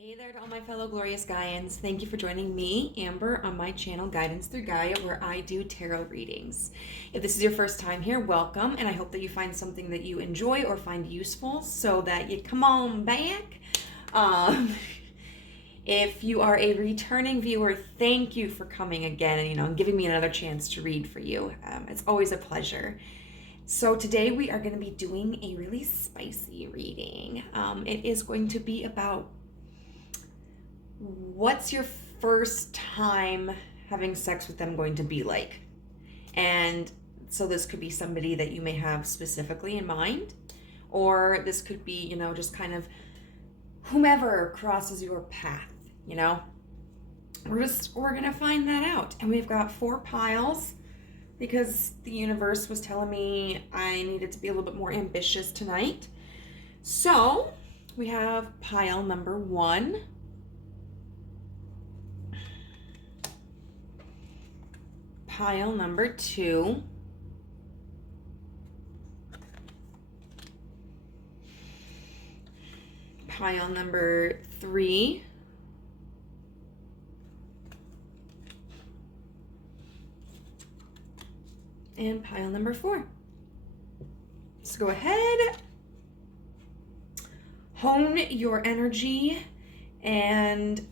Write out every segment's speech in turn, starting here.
Hey there to all my fellow glorious Gaians. Thank you for joining me, Amber, on my channel Guidance Through Gaia, where I do tarot readings. If this is your first time here, welcome, and I hope that you find something that you enjoy or find useful so that you come on back. If you are a returning viewer, thank you for coming again and giving me another chance to read for you. It's always a pleasure. So today we are going to be doing a really spicy reading. It is going to be about what's your first time having sex with them going to be like? And so this could be somebody that you may have specifically in mind, or this could be, just kind of whomever crosses your path, We're gonna find that out. And we've got 4 piles because the universe was telling me I needed to be a little bit more ambitious tonight. So we have pile number 1. Pile number 2, pile number 3, and pile number 4. So go ahead, hone your energy, and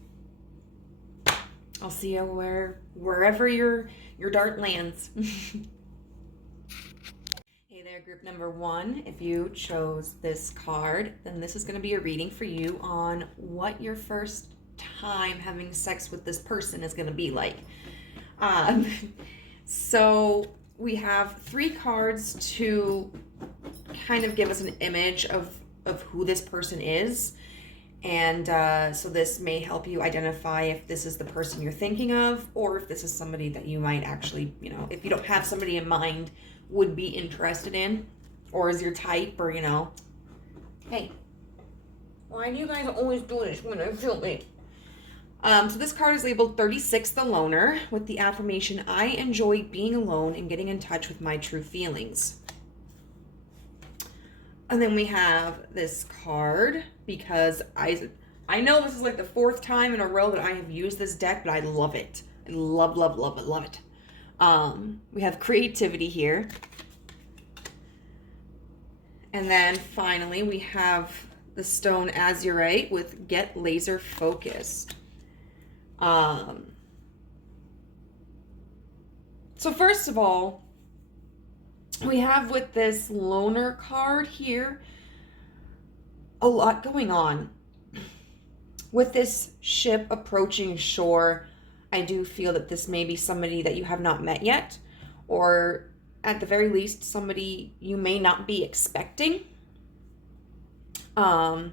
I'll see you wherever your dart lands. Hey there, group number 1. If you chose this card, then this is going to be a reading for you on what your first time having sex with this person is going to be like. So we have 3 cards to kind of give us an image of who this person is. And so this may help you identify if this is the person you're thinking of, or if this is somebody that you might actually, if you don't have somebody in mind, would be interested in, or is your type, or, hey, why do you guys always do this when I feel it? So this card is labeled 36 the Loner, with the affirmation, I enjoy being alone and getting in touch with my true feelings. And then we have this card, because I know this is like the 4th time in a row that I have used this deck, but I love it. I love it. We have creativity here. And then finally we have the stone azurite with get laser focused. So first of all, we have with this loner card here a lot going on. With this ship approaching shore, I do feel that this may be somebody that you have not met yet, or at the very least somebody you may not be expecting. And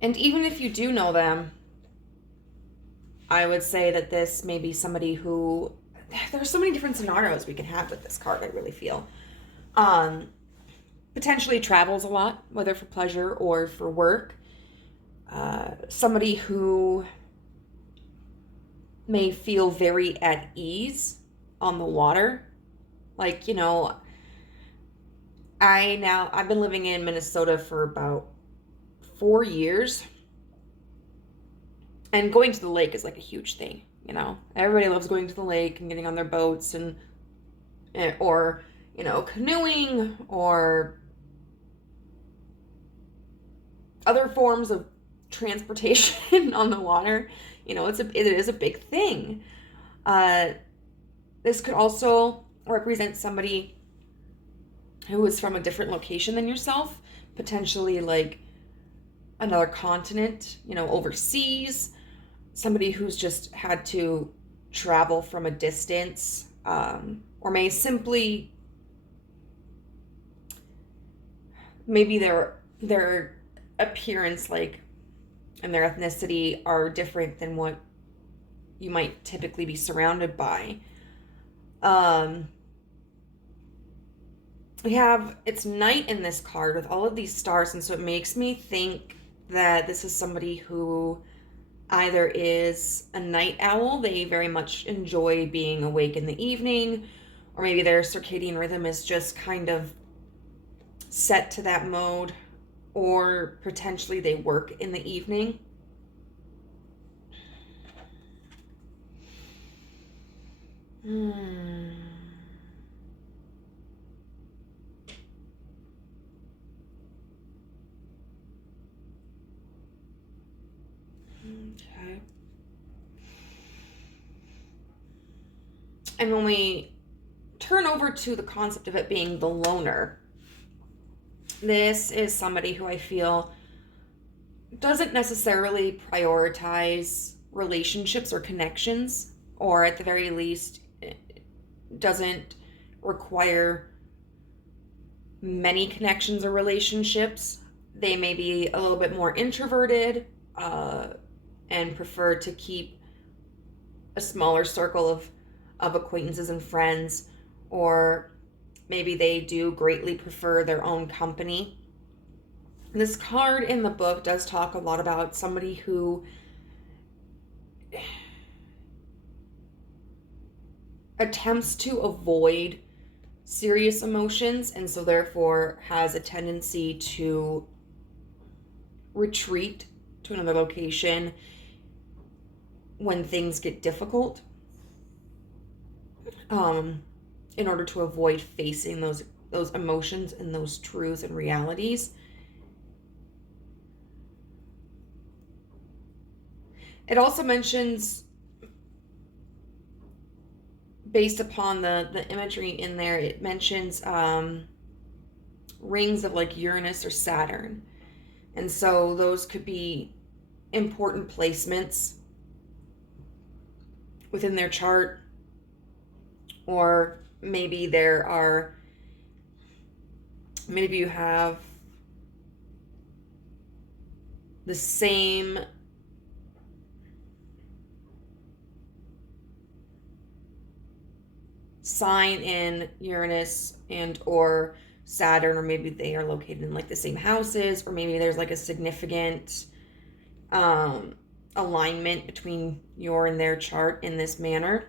even if you do know them, I would say that this may be somebody who, there's so many different scenarios we can have with this card, I really feel. Potentially travels a lot, whether for pleasure or for work. Somebody who may feel very at ease on the water. Like, I've been living in Minnesota for about 4 years. And going to the lake is like a huge thing, Everybody loves going to the lake and getting on their boats or canoeing or other forms of transportation on the water. It is a big thing. This could also represent somebody who is from a different location than yourself, potentially like another continent, overseas. Somebody who's just had to travel from a distance, or may simply, maybe their appearance, like, and their ethnicity are different than what you might typically be surrounded by. We have, it's night in this card with all of these stars, and so it makes me think that this is somebody who either is a night owl, they very much enjoy being awake in the evening, or maybe their circadian rhythm is just kind of set to that mode, or potentially they work in the evening. Okay. And when we turn over to the concept of it being the loner, this is somebody who I feel doesn't necessarily prioritize relationships or connections, or at the very least doesn't require many connections or relationships. They may be a little bit more introverted and prefer to keep a smaller circle of acquaintances and friends, or maybe they do greatly prefer their own company. This card in the book does talk a lot about somebody who attempts to avoid serious emotions, and so therefore has a tendency to retreat to another location when things get difficult, in order to avoid facing those emotions and those truths and realities. It also mentions, based upon the imagery in there, it mentions rings of like Uranus or Saturn. And so those could be important placements within their chart, or maybe you have the same sign in Uranus and or Saturn, or maybe they are located in like the same houses, or maybe there's like a significant alignment between your and their chart in this manner.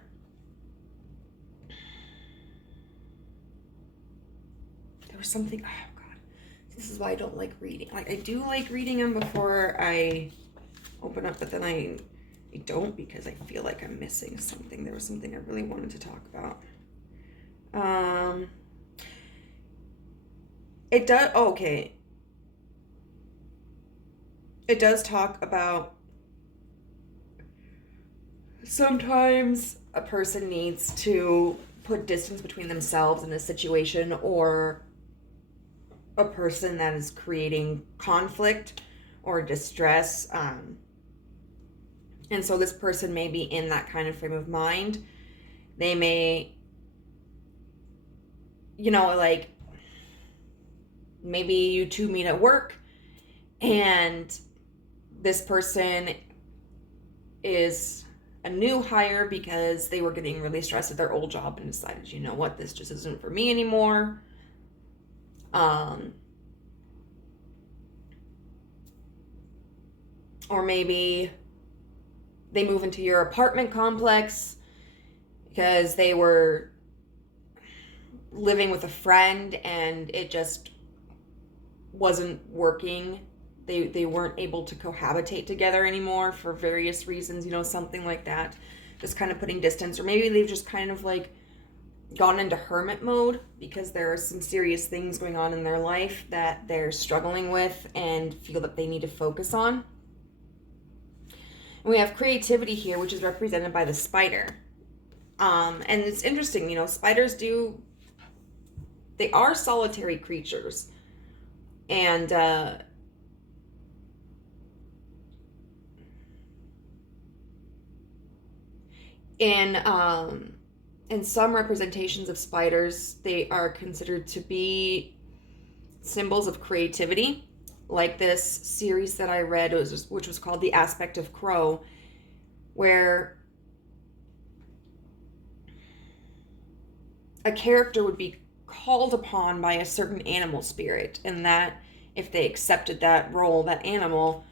There was something, oh God, this is why I don't like reading. Like, I do like reading them before I open up, but then I don't, because I feel like I'm missing something. There was something I really wanted to talk about. It does, okay. It does talk about sometimes a person needs to put distance between themselves and a situation, or a person that is creating conflict or distress. And so this person may be in that kind of frame of mind. They may, like, maybe you two meet at work and this person is a new hire because they were getting really stressed at their old job and decided, you know what, this just isn't for me anymore. Or maybe they move into your apartment complex because they were living with a friend and it just wasn't working. They weren't able to cohabitate together anymore for various reasons, something like that. Just kind of putting distance. Or maybe they've just kind of like gone into hermit mode because there are some serious things going on in their life that they're struggling with and feel that they need to focus on. And we have creativity here, which is represented by the spider. And it's interesting, spiders they are solitary creatures. And in some representations of spiders, they are considered to be symbols of creativity. Like this series that I read, which was called The Aspect of Crow, where a character would be called upon by a certain animal spirit, and that if they accepted that role, that animal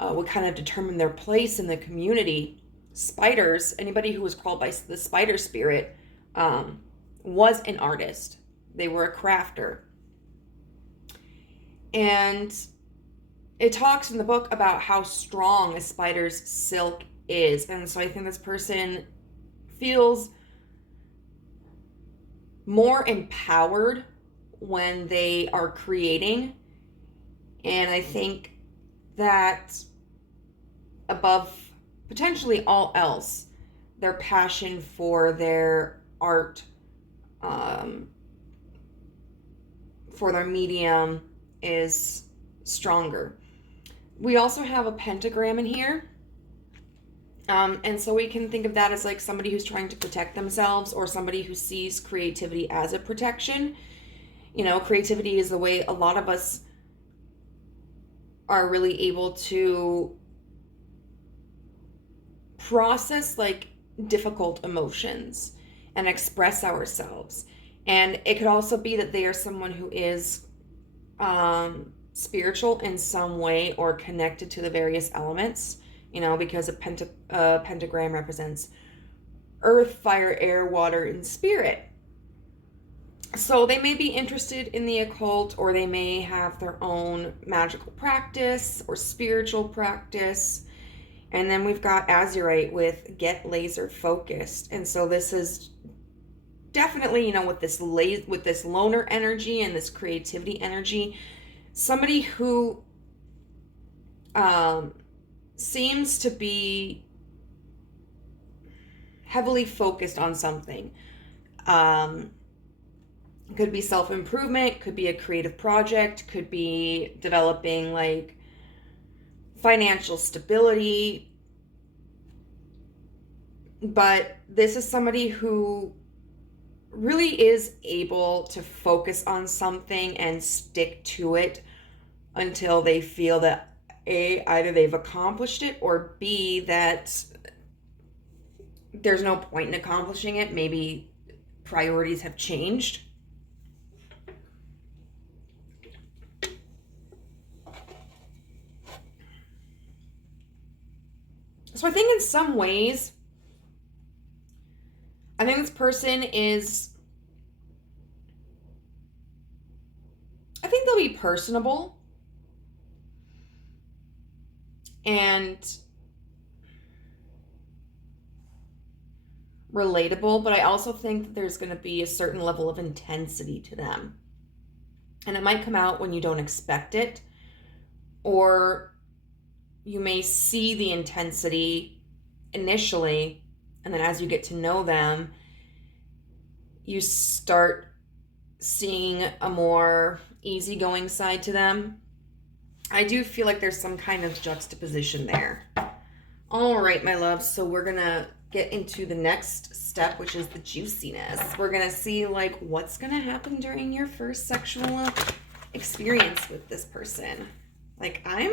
would kind of determine their place in the community. Spiders, anybody who was called by the spider spirit, was an artist. They were a crafter. And it talks in the book about how strong a spider's silk is. And so I think this person feels more empowered when they are creating. And I think that above potentially all else, their passion for their art, for their medium is stronger. We also have a pentagram in here. And so we can think of that as like somebody who's trying to protect themselves, or somebody who sees creativity as a protection. You know, creativity is the way a lot of us are really able to process like difficult emotions and express ourselves. And it could also be that they are someone who is spiritual in some way, or connected to the various elements, you know, because a pentagram represents earth, fire, air, water, and spirit. So they may be interested in the occult, or they may have their own magical practice or spiritual practice. And then we've got Azurite with get laser focused. And so this is definitely, you know, with this loner energy and this creativity energy, somebody who seems to be heavily focused on something. Could be self-improvement, could be a creative project, could be developing like financial stability. But this is somebody who really is able to focus on something and stick to it until they feel that A, either they've accomplished it, or B, that there's no point in accomplishing it. Maybe priorities have changed. So I think in some ways, I think this person is, I think they'll be personable and relatable, but I also think that there's going to be a certain level of intensity to them. And it might come out when you don't expect it, or you may see the intensity initially, and then as you get to know them, you start seeing a more easygoing side to them. I do feel like there's some kind of juxtaposition there. All right, my loves, so we're gonna get into the next step, which is the juiciness. We're gonna see like what's gonna happen during your first sexual experience with this person. Like, I'm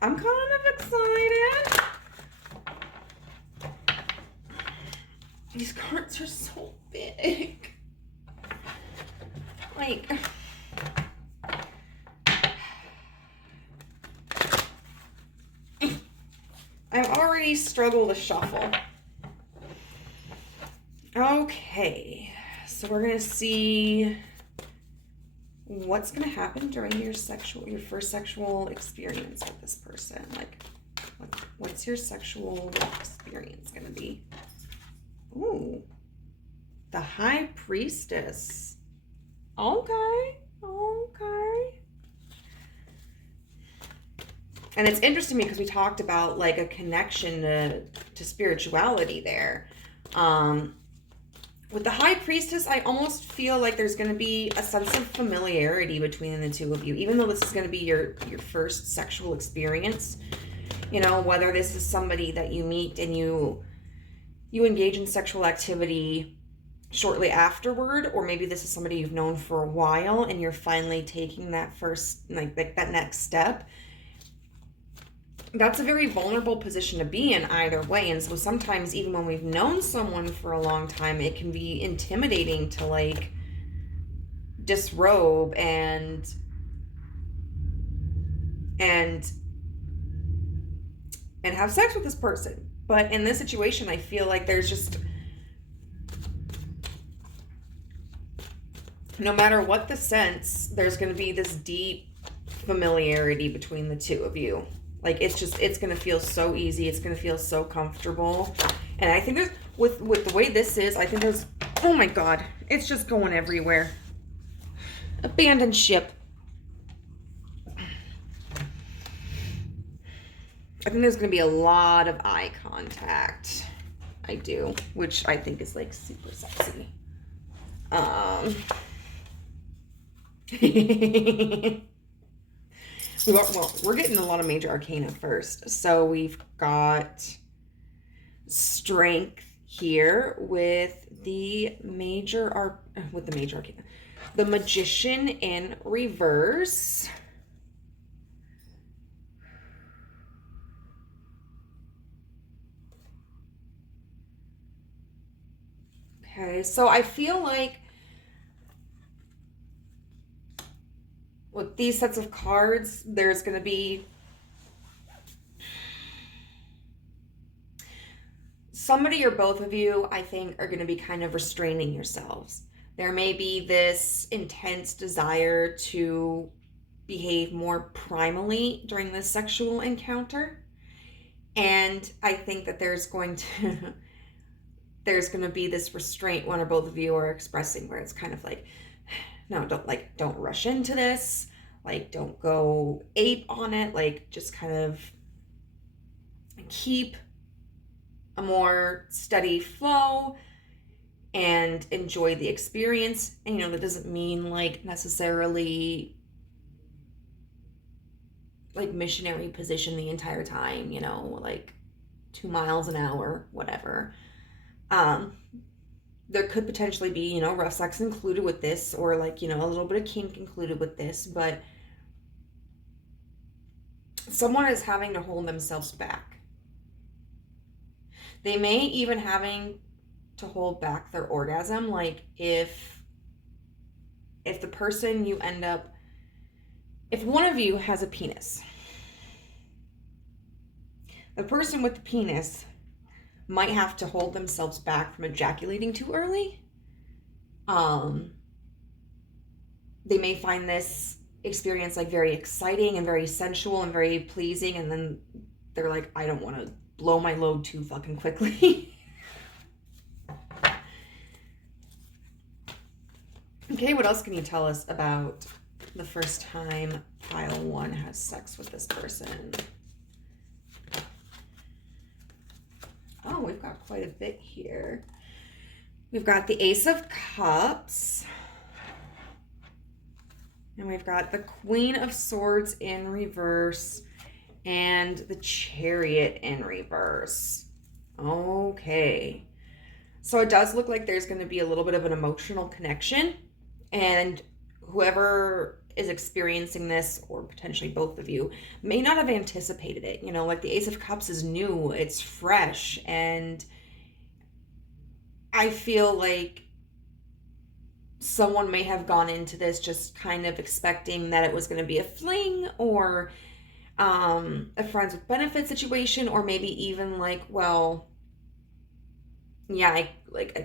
kind of excited. These cards are so big. Like, I've already struggled to shuffle. Okay, so we're gonna see what's going to happen during your first sexual experience with this person. Like, what's your sexual experience going to be? Ooh, the High Priestess. Okay. And it's interesting because we talked about like a connection to spirituality there. With the High Priestess, I almost feel like there's going to be a sense of familiarity between the two of you, even though this is going to be your first sexual experience. You know, whether this is somebody that you meet and you engage in sexual activity shortly afterward, or maybe this is somebody you've known for a while and you're finally taking that first, like that next step. That's a very vulnerable position to be in either way. And so sometimes even when we've known someone for a long time, it can be intimidating to like disrobe and have sex with this person. But in this situation, I feel like there's just, no matter what the sense, there's going to be this deep familiarity between the two of you. Like, it's going to feel so easy. It's going to feel so comfortable. And I think there's, with the way this is, I think there's, oh my God, it's just going everywhere. Abandoned ship. I think there's going to be a lot of eye contact. I do, which I think is like super sexy. We're getting a lot of major arcana first. So we've got strength here with the major arcana. The Magician in reverse. Okay, so I feel like with these sets of cards, there's going to be somebody or both of you, I think, are going to be kind of restraining yourselves. There may be this intense desire to behave more primally during this sexual encounter. And I think that there's going to be this restraint one or both of you are expressing, where it's kind of like, no, don't rush into this. Like, don't go ape on it. Like, just kind of keep a more steady flow and enjoy the experience. And, you know, that doesn't mean like necessarily like missionary position the entire time, you know, like 2 miles an hour, whatever. There could potentially be, you know, rough sex included with this, or like, you know, a little bit of kink included with this, but someone is having to hold themselves back. They may even having to hold back their orgasm. Like if the person you end up, if one of you has a penis, the person with the penis might have to hold themselves back from ejaculating too early. They may find this experience like very exciting and very sensual and very pleasing, and then they're like, I don't want to blow my load too fucking quickly. Okay, what else can you tell us about the first time pile 1 has sex with this person? Oh, we've got quite a bit here. We've got the Ace of Cups. And we've got the Queen of Swords in reverse and the Chariot in reverse. Okay. So it does look like there's going to be a little bit of an emotional connection. And whoever is experiencing this, or potentially both of you, may not have anticipated it. You know, like the Ace of Cups is new, it's fresh, and I feel like someone may have gone into this just kind of expecting that it was going to be a fling, or a friends with benefits situation, or maybe even like, well, yeah, I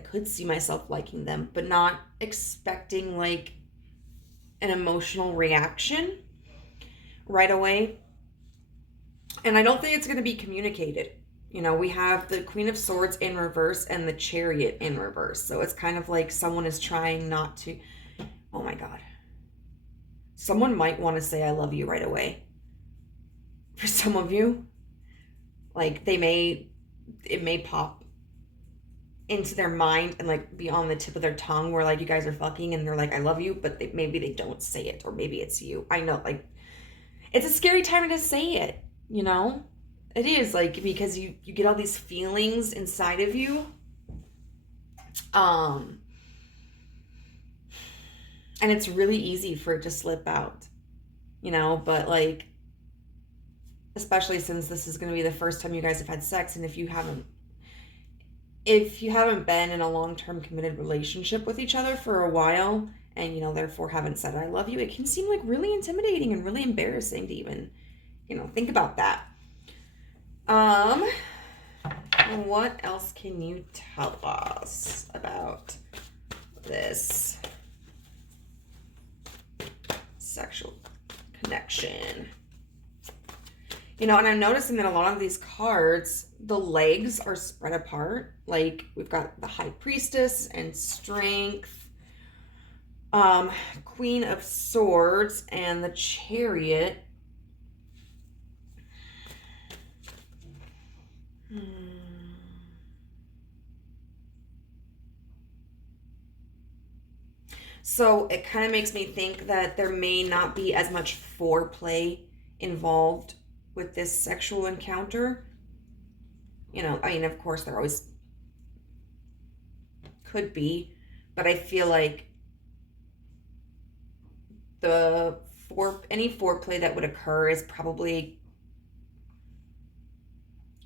could see myself liking them, but not expecting like an emotional reaction right away. And I don't think it's going to be communicated. You know, we have the Queen of Swords in reverse and the Chariot in reverse. So it's kind of like someone is trying not to, oh my God. Someone might want to say, I love you right away. For some of you, like it may pop into their mind and like be on the tip of their tongue where like you guys are fucking and they're like, I love you, but maybe they don't say it, or maybe it's you. I know, like, it's a scary time to say it, you know? It is, like, because you get all these feelings inside of you. And it's really easy for it to slip out, you know? But, like, especially since this is going to be the first time you guys have had sex, and if you haven't been in a long-term committed relationship with each other for a while, and, you know, therefore haven't said I love you, it can seem like really intimidating and really embarrassing to even, you know, think about that. What else can you tell us about this sexual connection. You know, and I'm noticing that a lot of these cards, the legs are spread apart. Like we've got the High Priestess and Strength, Queen of Swords, and the Chariot. So it kind of makes me think that there may not be as much foreplay involved with this sexual encounter. You know, I mean, of course, there always could be, but I feel like any foreplay that would occur is probably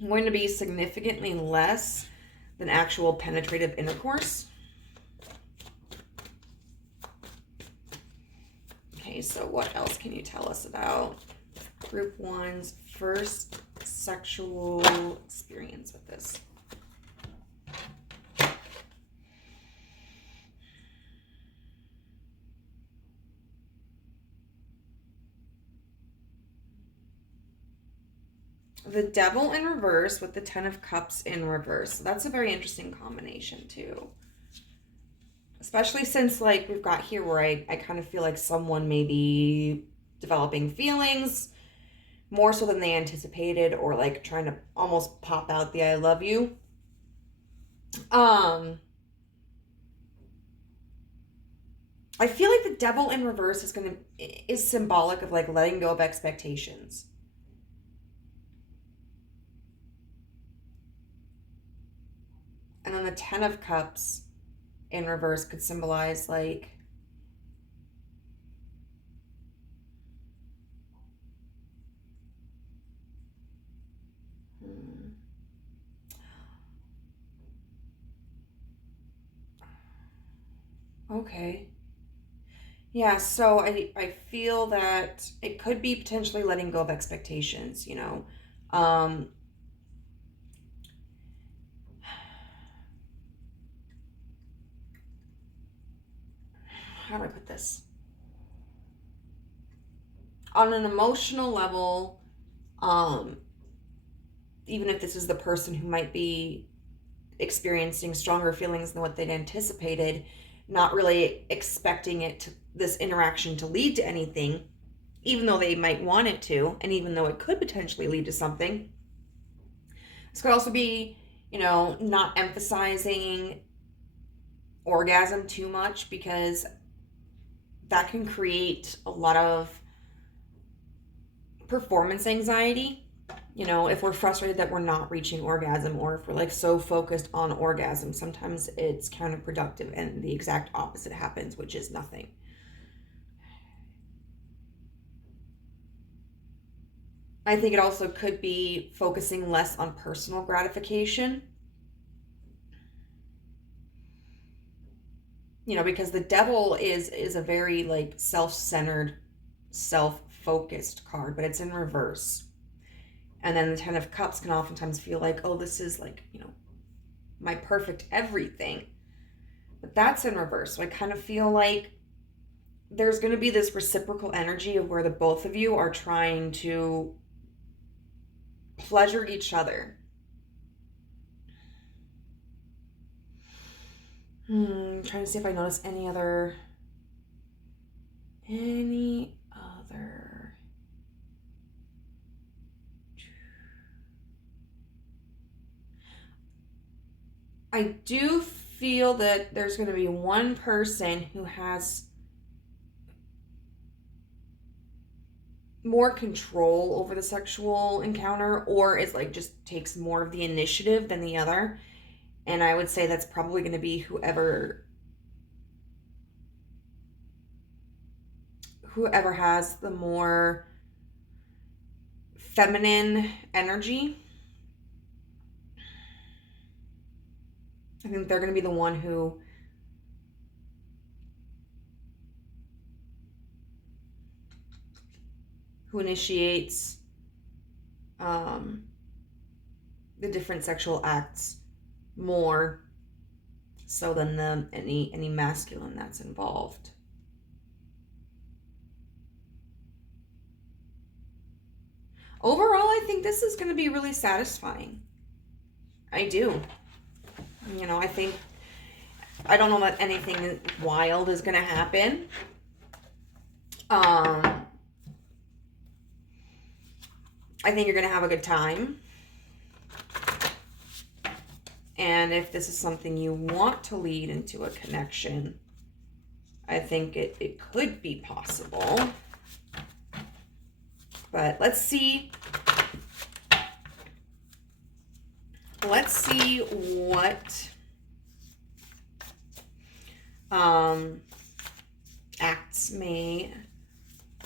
going to be significantly less than actual penetrative intercourse. Okay, so what else can you tell us about Group 1's first sexual experience with this? The Devil in reverse with the Ten of Cups in reverse. So that's a very interesting combination too. Especially since, like, we've got here where I kind of feel like someone may be developing feelings more so than they anticipated, or like trying to almost pop out the I love you. I feel like the Devil in reverse is symbolic of like letting go of expectations. And then the Ten of Cups in reverse could symbolize like okay. Yeah, so I feel that it could be potentially letting go of expectations, you know. How do I put this? On an emotional level, even if this is the person who might be experiencing stronger feelings than what they'd anticipated, not really expecting this interaction to lead to anything, even though they might want it to, and even though it could potentially lead to something. This could also be, you know, not emphasizing orgasm too much, because that can create a lot of performance anxiety. You know, if we're frustrated that we're not reaching orgasm, or if we're like so focused on orgasm, sometimes it's counterproductive and the exact opposite happens, which is nothing. I think it also could be focusing less on personal gratification. You know, because the Devil is a very like self-centered, self-focused card, but it's in reverse. And then the Ten of Cups can oftentimes feel like, oh, this is like, you know, my perfect everything. But that's in reverse. So I kind of feel like there's going to be this reciprocal energy of where the both of you are trying to pleasure each other. Trying to see if I notice any other. I do feel that there's going to be one person who has more control over the sexual encounter, or is like just takes more of the initiative than the other. And I would say that's probably going to be whoever has the more feminine energy. I think they're going to be the one who initiates the different sexual acts more so than any masculine that's involved. Overall, I think this is going to be really satisfying. I do. You know, I don't know that anything wild is going to happen. I think you're going to have a good time. And if this is something you want to lead into a connection, I think it could be possible. But let's see. Let's see what acts may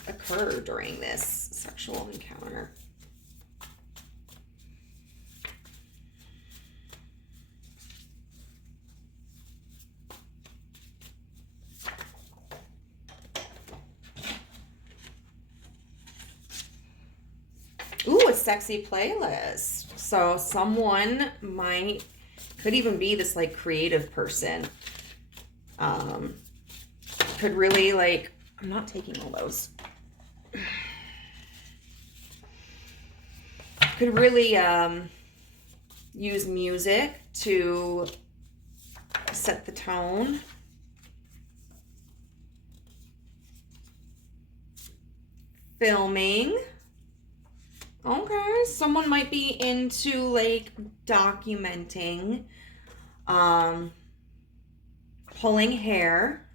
occur during this sexual encounter. Ooh, a sexy playlist. So someone could even be this like creative person. Could really like, I'm not taking all those. Could really use music to set the tone. Filming. Okay, someone might be into like documenting, pulling hair.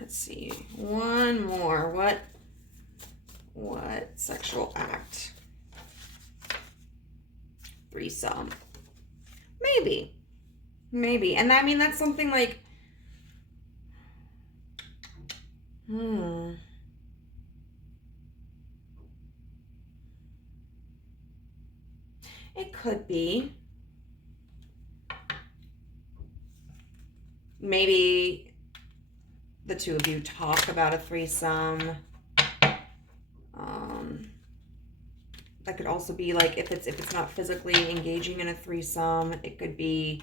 Let's see, one more. What sexual act? Threesome. Maybe. And I mean, that's something like, it could be. Maybe the two of you talk about a threesome. That could also be like, if it's not physically engaging in a threesome, it could be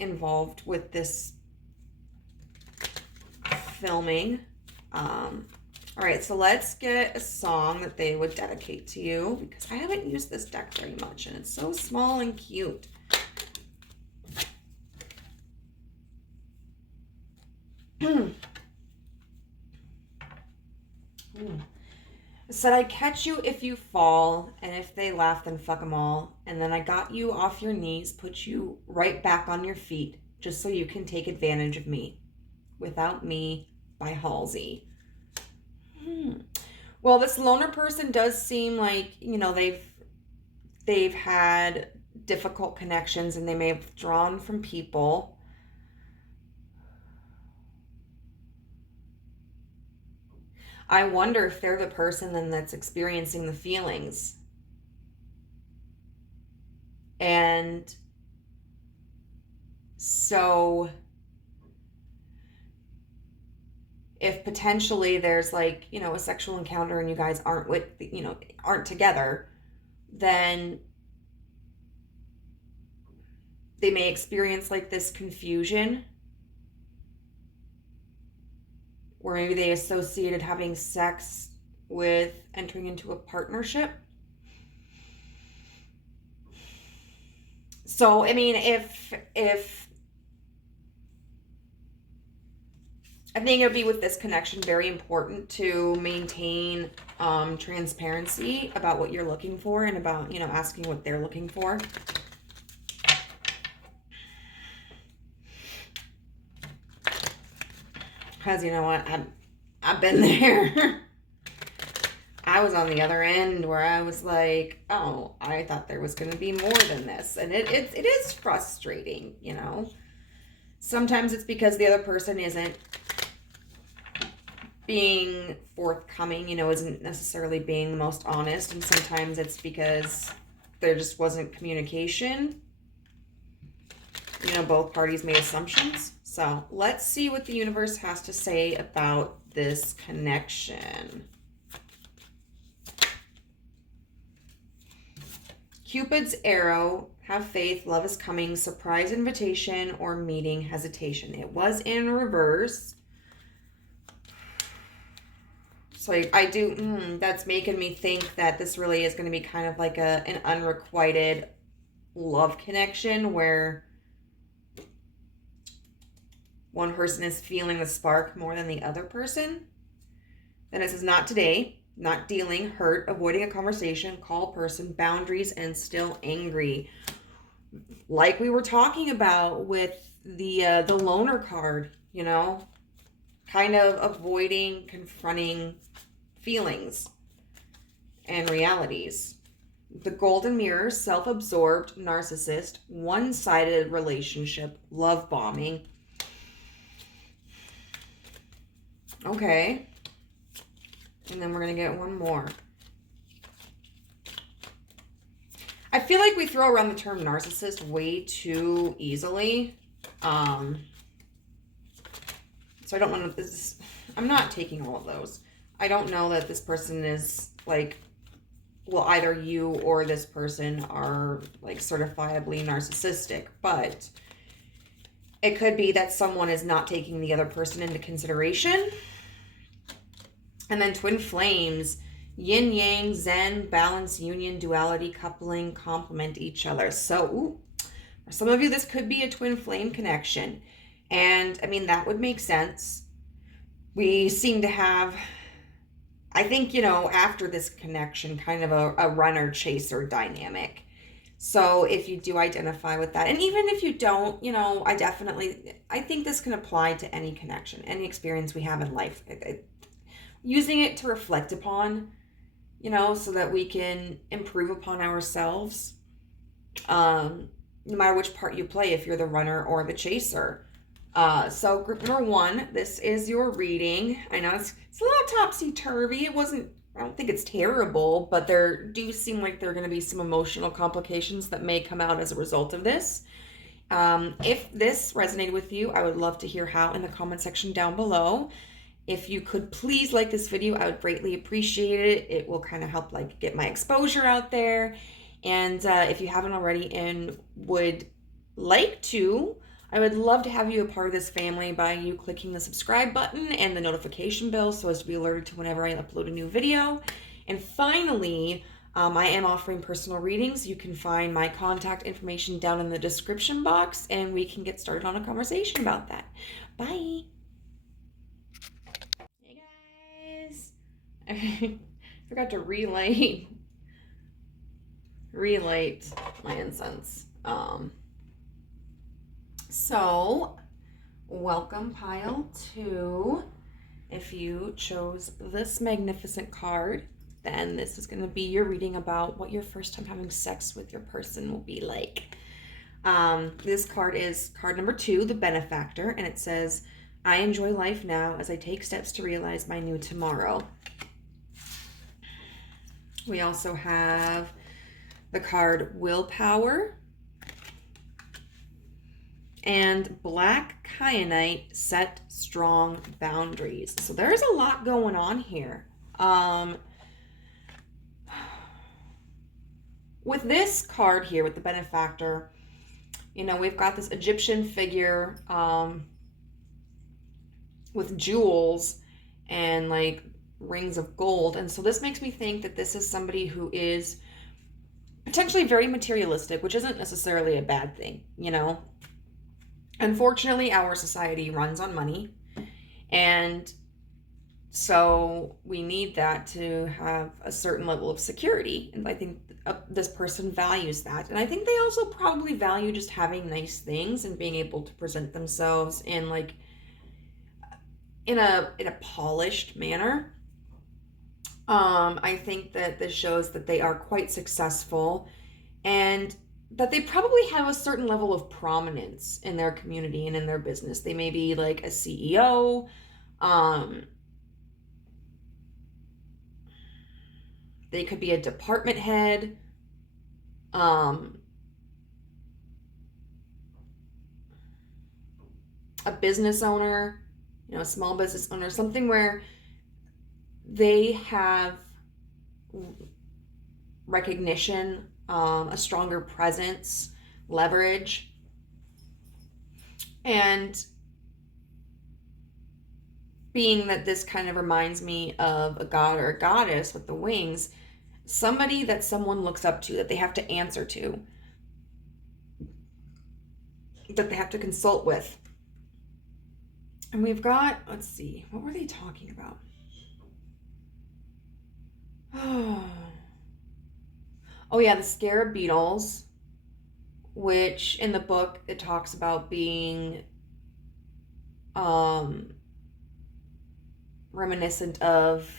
involved with this filming. All right, so let's get a song that they would dedicate to you, because I haven't used this deck very much and it's so small and cute. I said I'd catch you if you fall, and if they laugh, then fuck them all. And then I got you off your knees, put you right back on your feet, just so you can take advantage of me. Without Me by Halsey. Well, this loner person does seem like, you know, they've had difficult connections and they may have withdrawn from people. I wonder if they're the person then that's experiencing the feelings. And so if potentially there's like, you know, a sexual encounter and you guys aren't together, then they may experience like this confusion, or maybe they associated having sex with entering into a partnership. So, I mean, if I think it would be with this connection very important to maintain transparency about what you're looking for and about, you know, asking what they're looking for. Because, you know what, I've been there. I was on the other end where I was like, oh, I thought there was going to be more than this. And it is frustrating, you know. Sometimes it's because the other person isn't being forthcoming, you know, isn't necessarily being the most honest. And sometimes it's because there just wasn't communication. You know, both parties made assumptions. So let's see what the universe has to say about this connection. Cupid's arrow, have faith, love is coming, surprise invitation, or meeting hesitation. It was in reverse. So I do, that's making me think that this really is going to be kind of like an unrequited love connection where one person is feeling the spark more than the other person. Then it says not today, not dealing, hurt, avoiding a conversation, call person, boundaries, and still angry. Like we were talking about with the loner card, you know, kind of avoiding confronting feelings and realities. The golden mirror, self-absorbed, narcissist, one-sided relationship, love bombing. Okay. And then we're going to get one more. I feel like we throw around the term narcissist way too easily. So I don't want to, I'm not taking all of those. I don't know that this person is like, well, either you or this person are like certifiably narcissistic, but it could be that someone is not taking the other person into consideration. And then twin flames, yin yang, zen, balance, union, duality, coupling, complement each other. So for some of you, this could be a twin flame connection. And I mean, that would make sense. We seem to have, I think, you know, after this connection, kind of a runner chaser dynamic. So if you do identify with that, and even if you don't, you know, I think this can apply to any connection, any experience we have in life. Using it to reflect upon, you know, so that we can improve upon ourselves, no matter which part you play, if you're the runner or the chaser. So group number 1, this is your reading. I know it's a little topsy-turvy. I don't think it's terrible, but there do seem like there are going to be some emotional complications that may come out as a result of this. If this resonated with you, I would love to hear how in the comment section down below. If you could please like this video, I would greatly appreciate it. It will kind of help like get my exposure out there. And if you haven't already and would like to, I would love to have you a part of this family by you clicking the subscribe button and the notification bell so as to be alerted to whenever I upload a new video. And finally, I am offering personal readings. You can find my contact information down in the description box and we can get started on a conversation about that. Bye. I forgot to relight my incense. So welcome pile 2. If you chose this magnificent card, then this is going to be your reading about what your first time having sex with your person will be like. This card is card number 2, the benefactor, and it says, I enjoy life now as I take steps to realize my new tomorrow. We also have the card Willpower and Black Kyanite, Set Strong Boundaries. So there's a lot going on here. With this card here, with the benefactor, you know, we've got this Egyptian figure with jewels and like rings of gold. And so this makes me think that this is somebody who is potentially very materialistic, which isn't necessarily a bad thing, you know. Unfortunately, our society runs on money, and so we need that to have a certain level of security. And I think this person values that. And I think they also probably value just having nice things and being able to present themselves in like in a polished manner. I think that this shows that they are quite successful and that they probably have a certain level of prominence in their community and in their business. They may be like a CEO, they could be a department head, a business owner, you know, a small business owner, something where they have recognition a stronger presence, leverage. And being that this kind of reminds me of a god or a goddess with the wings, somebody that someone looks up to, that they have to answer to, that they have to consult with. And we've got, let's see, what were they talking about? Oh yeah, the scarab beetles, which in the book it talks about being reminiscent of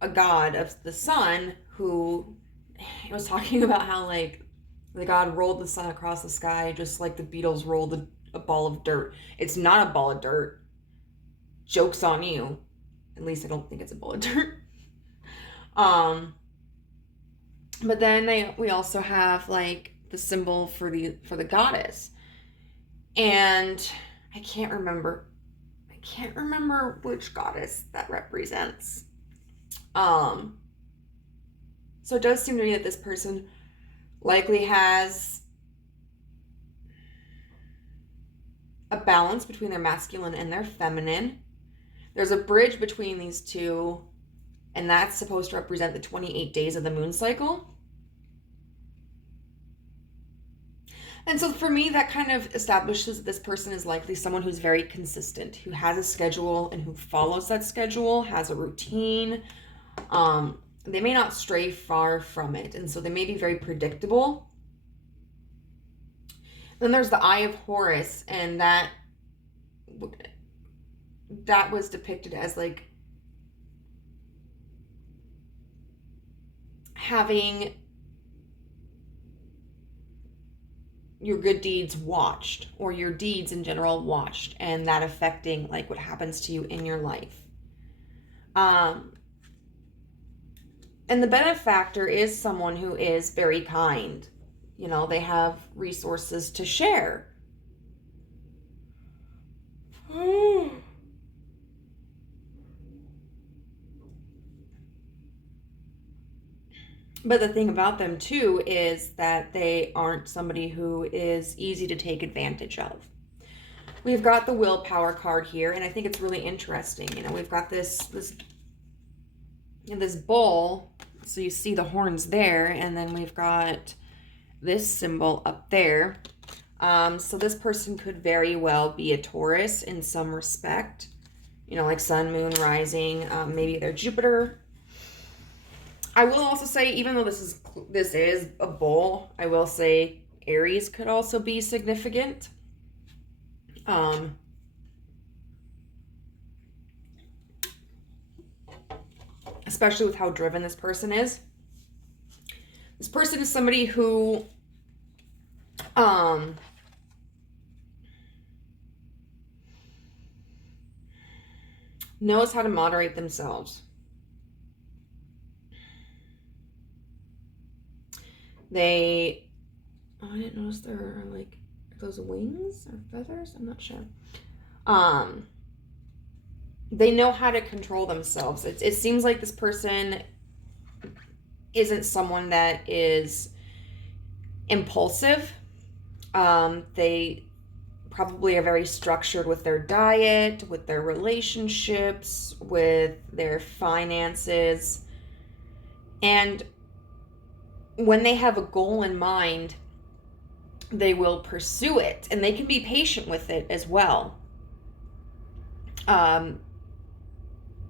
a god of the sun who was talking about how like the god rolled the sun across the sky just like the beetles rolled a ball of dirt. It's not a ball of dirt. Joke's on you. At least I don't think it's a ball of dirt. But then we also have like the symbol for the goddess. And I can't remember which goddess that represents. So it does seem to me that this person likely has a balance between their masculine and their feminine. There's a bridge between these two, and that's supposed to represent the 28 days of the moon cycle. And so for me, that kind of establishes that this person is likely someone who's very consistent, who has a schedule and who follows that schedule, has a routine. They may not stray far from it, and so they may be very predictable. Then there's the Eye of Horus, and that was depicted as like having your good deeds watched, or your deeds in general watched, and that affecting like what happens to you in your life. And the benefactor is someone who is very kind. You know, they have resources to share. But the thing about them too is that they aren't somebody who is easy to take advantage of. We've got the willpower card here, and I think it's really interesting. You know, we've got this bull, so you see the horns there, and then we've got this symbol up there. So this person could very well be a Taurus in some respect. You know, like sun, moon, rising, maybe they're Jupiter. I will also say, even though this is a bull, I will say Aries could also be significant. Especially with how driven this person is. This person is somebody who knows how to moderate themselves. I didn't notice there are like, are those wings or feathers? I'm not sure. They know how to control themselves. It seems like this person isn't someone that is impulsive. They probably are very structured with their diet, with their relationships, with their finances. And when they have a goal in mind, they will pursue it, and they can be patient with it as well.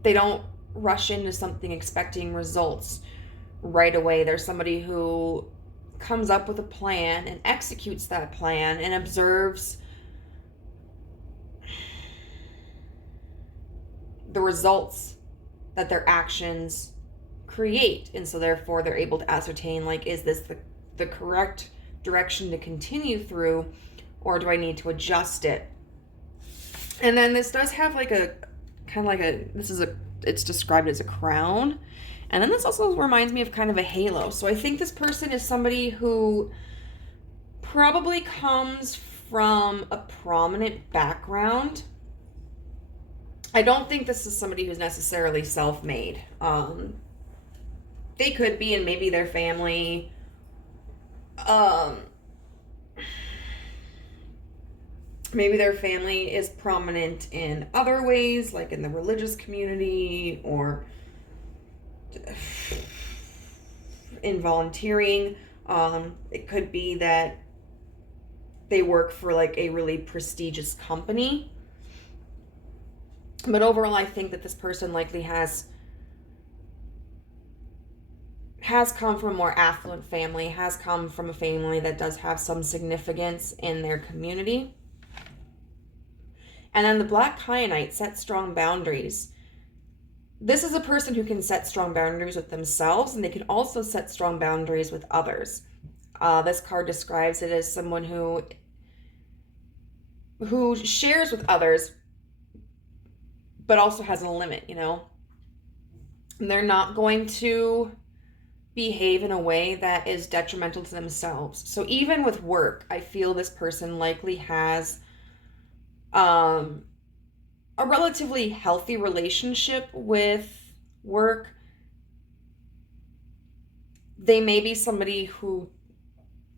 They don't rush into something expecting results right away. There's somebody who comes up with a plan and executes that plan and observes the results that their actions create, and so therefore they're able to ascertain, like, is this the correct direction to continue through, or do I need to adjust it? And then this does have like a kind of like it's described as a crown, and then this also reminds me of kind of a halo. So I think this person is somebody who probably comes from a prominent background. I don't think this is somebody who's necessarily self-made. they could be, and maybe their family, maybe their family is prominent in other ways, like in the religious community or in volunteering. It could be that they work for like a really prestigious company. But overall, I think that this person likely has come from a more affluent family, has come from a family that does have some significance in their community. And then the Black Kyanite, set strong boundaries. This is a person who can set strong boundaries with themselves, and they can also set strong boundaries with others. This card describes it as someone who shares with others, but also has a limit, you know? And they're not going to behave in a way that is detrimental to themselves. So even with work, I feel this person likely has a relatively healthy relationship with work. They may be somebody who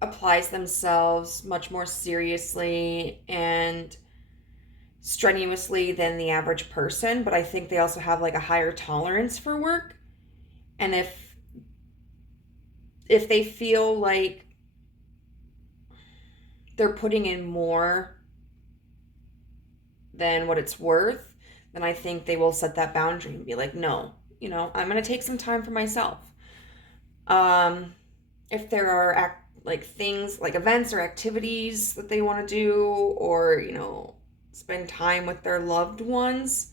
applies themselves much more seriously and strenuously than the average person, but I think they also have like a higher tolerance for work. And if they feel like they're putting in more than what it's worth, then I think they will set that boundary and be like, no, you know, I'm going to take some time for myself. If there are like things like events or activities that they want to do, or, you know, spend time with their loved ones,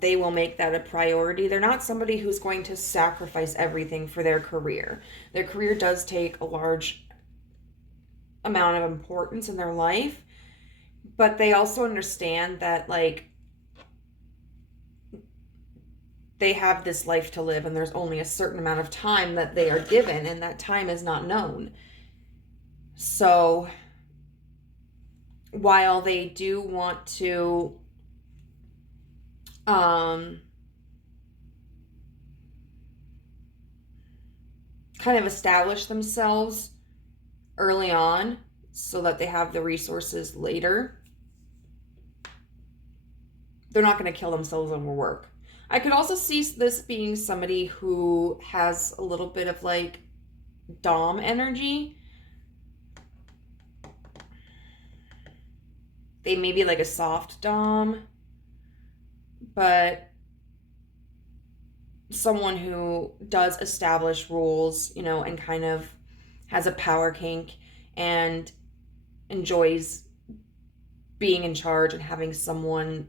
they will make that a priority. They're not somebody who's going to sacrifice everything for their career. Their career does take a large amount of importance in their life, but they also understand that, like, they have this life to live, and there's only a certain amount of time that they are given, and that time is not known. So while they do want to kind of establish themselves early on so that they have the resources later, they're not going to kill themselves over work. I could also see this being somebody who has a little bit of like Dom energy. They may be like a soft Dom, but someone who does establish rules, you know, and kind of has a power kink and enjoys being in charge and having someone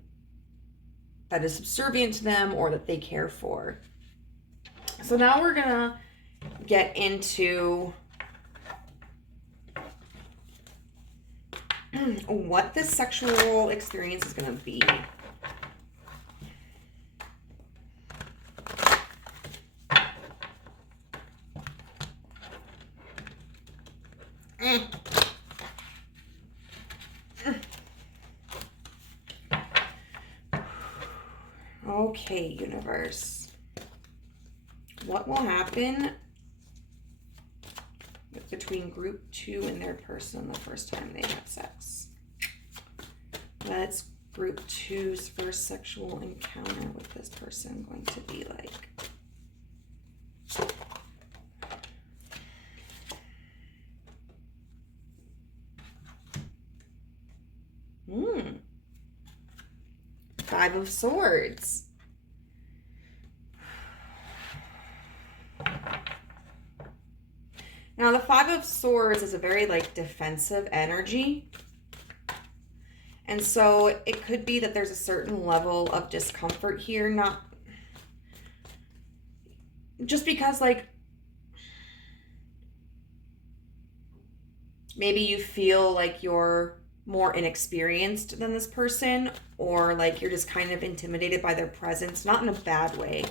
that is subservient to them or that they care for. So now we're gonna get into what this sexual experience is gonna be. Okay, universe. What will happen between group 2 and their person the first time they have sex? What's group 2's first sexual encounter with this person going to be like? Five of Swords. Now, the Five of Swords is a very, like, defensive energy. And so it could be that there's a certain level of discomfort here. Not just because, like, maybe you feel like you're more inexperienced than this person, or like you're just kind of intimidated by their presence, not in a bad way,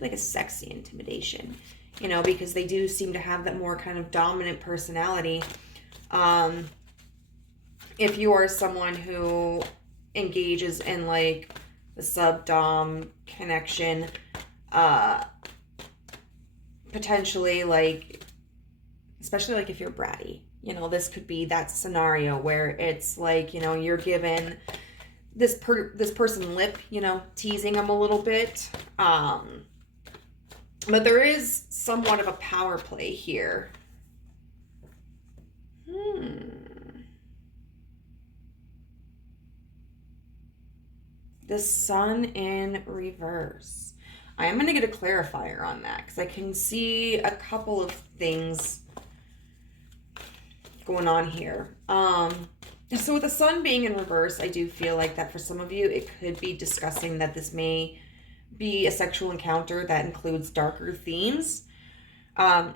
like a sexy intimidation, you know, because they do seem to have that more kind of dominant personality. If you are someone who engages in like the sub-dom connection, potentially like, especially like if you're bratty, you know, this could be that scenario where it's like, you know, you're given this person lip, you know, teasing them a little bit. But there is somewhat of a power play here. The Sun in reverse. I am going to get a clarifier on that because I can see a couple of things going on here. So with the Sun being in reverse, I do feel like that for some of you, it could be discussing that this may be a sexual encounter that includes darker themes. Because,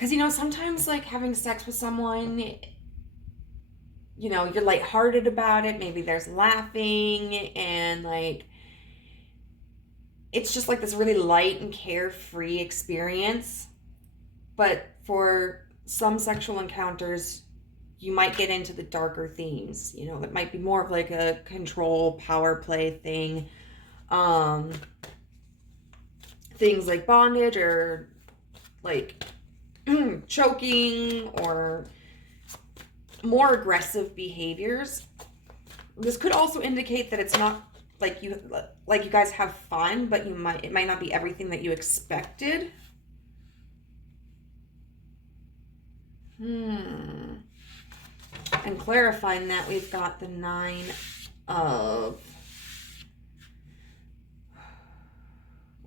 you know, sometimes like having sex with someone, you know, you're lighthearted about it. Maybe there's laughing and like, it's just like this really light and carefree experience. But for some sexual encounters, you might get into the darker themes. You know, it might be more of like a control, power play thing. Things like bondage or like choking or more aggressive behaviors. This could also indicate that it's not like you guys have fun, but it might not be everything that you expected. And clarifying that, we've got the 9 of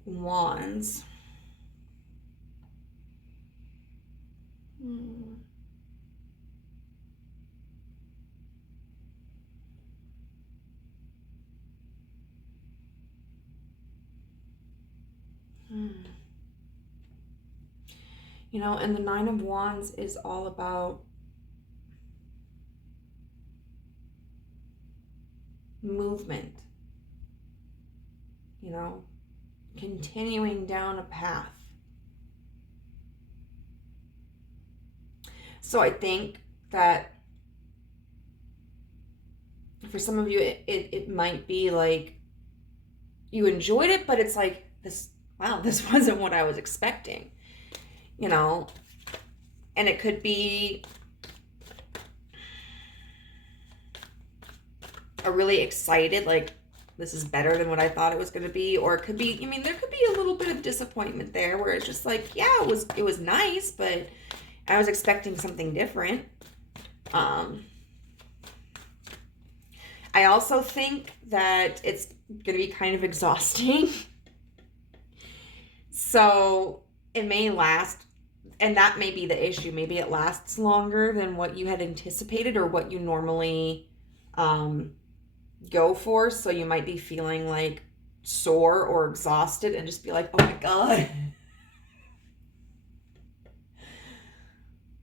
Wands. You know, and the 9 of Wands is all about movement. You know, continuing down a path. So I think that for some of you, it might be like you enjoyed it, but it's like this wasn't what I was expecting, you know. And it could be a really excited, like, this is better than what I thought it was going to be. Or it could be, I mean, there could be a little bit of disappointment there where it's just like, yeah, it was nice, but I was expecting something different. I also think that it's going to be kind of exhausting. So it may last, and that may be the issue. Maybe it lasts longer than what you had anticipated or what you normally go for. So you might be feeling like sore or exhausted and just be like, oh my God.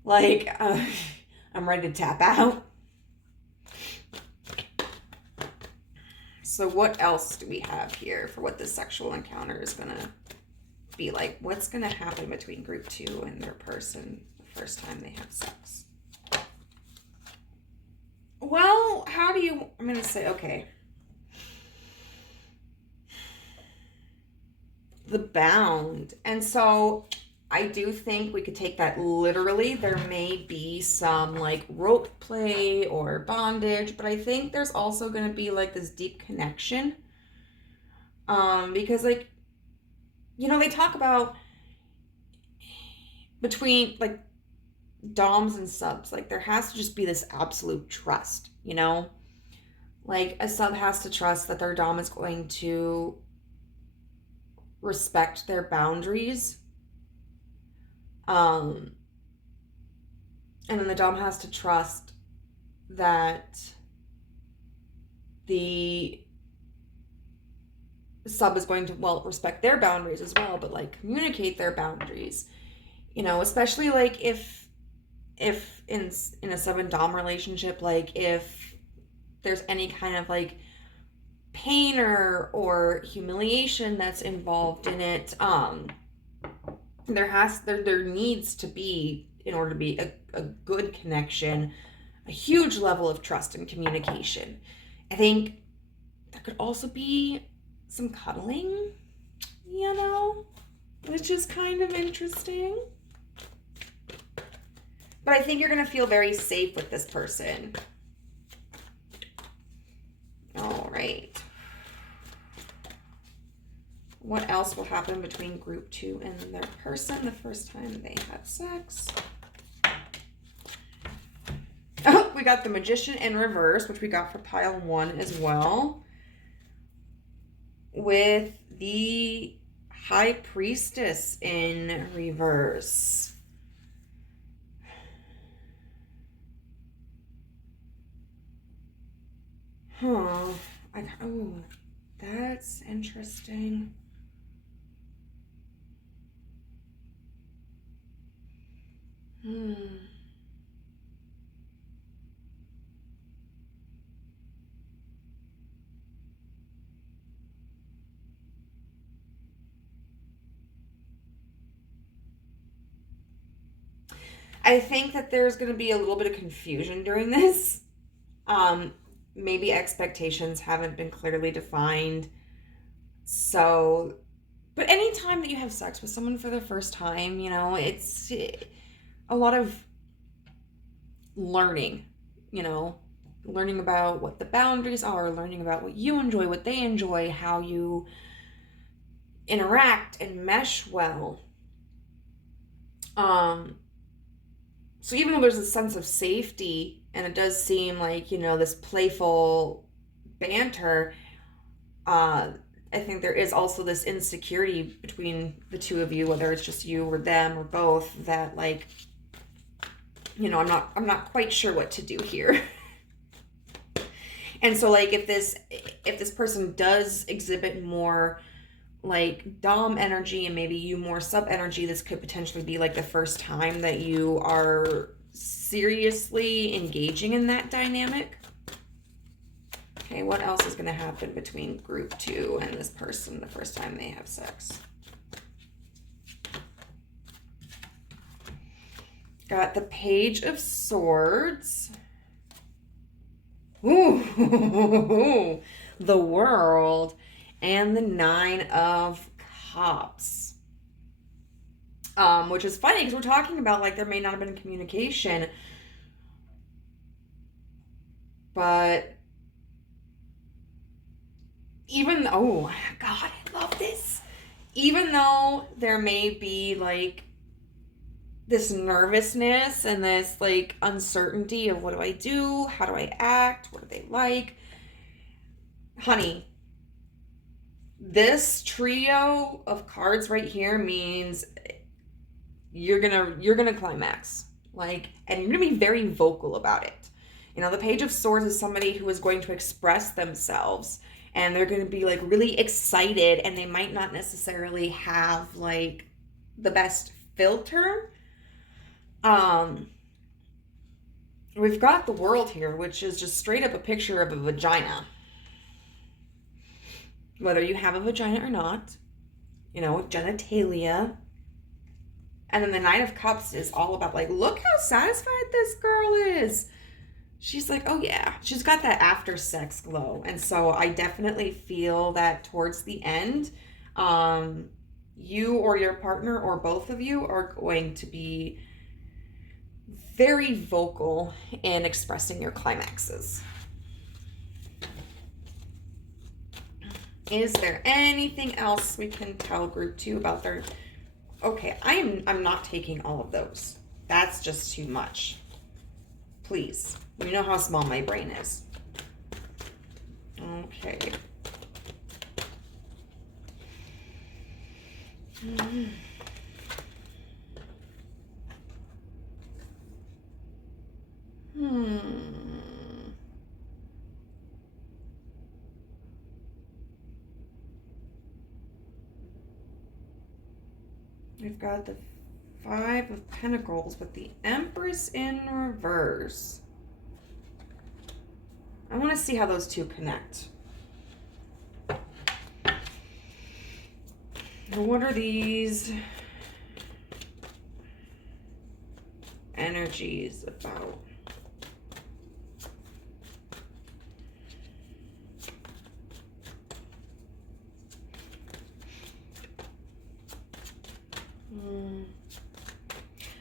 Like, I'm ready to tap out. So what else do we have here for what this sexual encounter is going to be like? What's going to happen between group 2 and their person the first time they have sex? Well, I'm going to say, okay. The bound. And so I do think we could take that literally. There may be some like rope play or bondage, but I think there's also going to be like this deep connection. Because like, you know, they talk about between like doms and subs, like there has to just be this absolute trust, you know? Like a sub has to trust that their dom is going to respect their boundaries. And then the dom has to trust that the sub is going to, well, respect their boundaries as well, but like communicate their boundaries, you know, especially like if in a sub and dom relationship, like if there's any kind of like pain or humiliation that's involved in it, there needs to be, in order to be a good connection, a huge level of trust and communication. I think there could also be some cuddling, you know? which is kind of interesting. But I think you're going to feel very safe with this person. All right. What else will happen between group 2 and their person the first time they have sex? Oh, we got the Magician in reverse, which we got for pile 1 as well. With the High Priestess in reverse. Huh. Oh, that's interesting. I think that there's going to be a little bit of confusion during this. Maybe expectations haven't been clearly defined. So, but anytime that you have sex with someone for the first time, you know, it's a lot of learning, you know, learning about what the boundaries are, learning about what you enjoy, what they enjoy, how you interact and mesh well. So even though there's a sense of safety and it does seem like, you know, this playful banter, I think there is also this insecurity between the two of you, whether it's just you or them or both, that like, you know, I'm not quite sure what to do here. And so like if this person does exhibit more like dom energy and maybe you more sub energy, this could potentially be like the first time that you are seriously engaging in that dynamic. Okay, what else is going to happen between group 2 and this person the first time they have sex? Got the Page of Swords. Ooh, the World. And the 9 of Cups. Which is funny because we're talking about like there may not have been communication. But even, oh God, I love this. Even though there may be like this nervousness and this like uncertainty of what do I do? How do I act? What do they like? Honey, this trio of cards right here means you're gonna climax, like, and you're gonna be very vocal about it. You know, the Page of Swords is somebody who is going to express themselves and they're going to be like really excited, and they might not necessarily have like the best filter. We've got the World here, which is just straight up a picture of a vagina. Whether you have a vagina or not, you know, genitalia. And then the 9 of Cups is all about like, look how satisfied this girl is. She's like, oh yeah, she's got that after sex glow. And so I definitely feel that towards the end, you or your partner or both of you are going to be very vocal in expressing your climaxes. Is there anything else we can tell group 2 about their... Okay, I'm not taking all of those. That's just too much. Please. You know how small my brain is. Okay. We've got the 5 of Pentacles with the Empress in reverse. I want to see how those two connect. What are these energies about?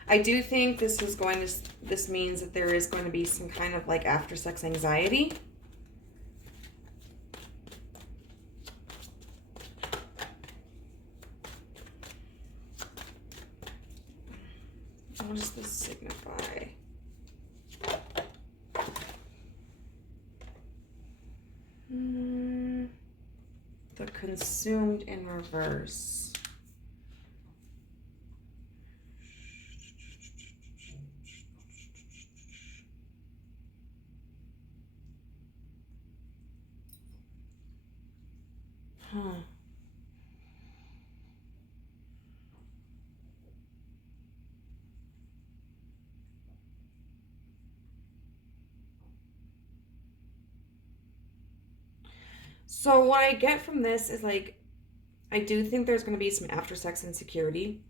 I do think this means that there is going to be some kind of like after sex anxiety. What does this signify? The consumed in reverse. Huh. So what I get from this is like, I do think there's going to be some after sex insecurity.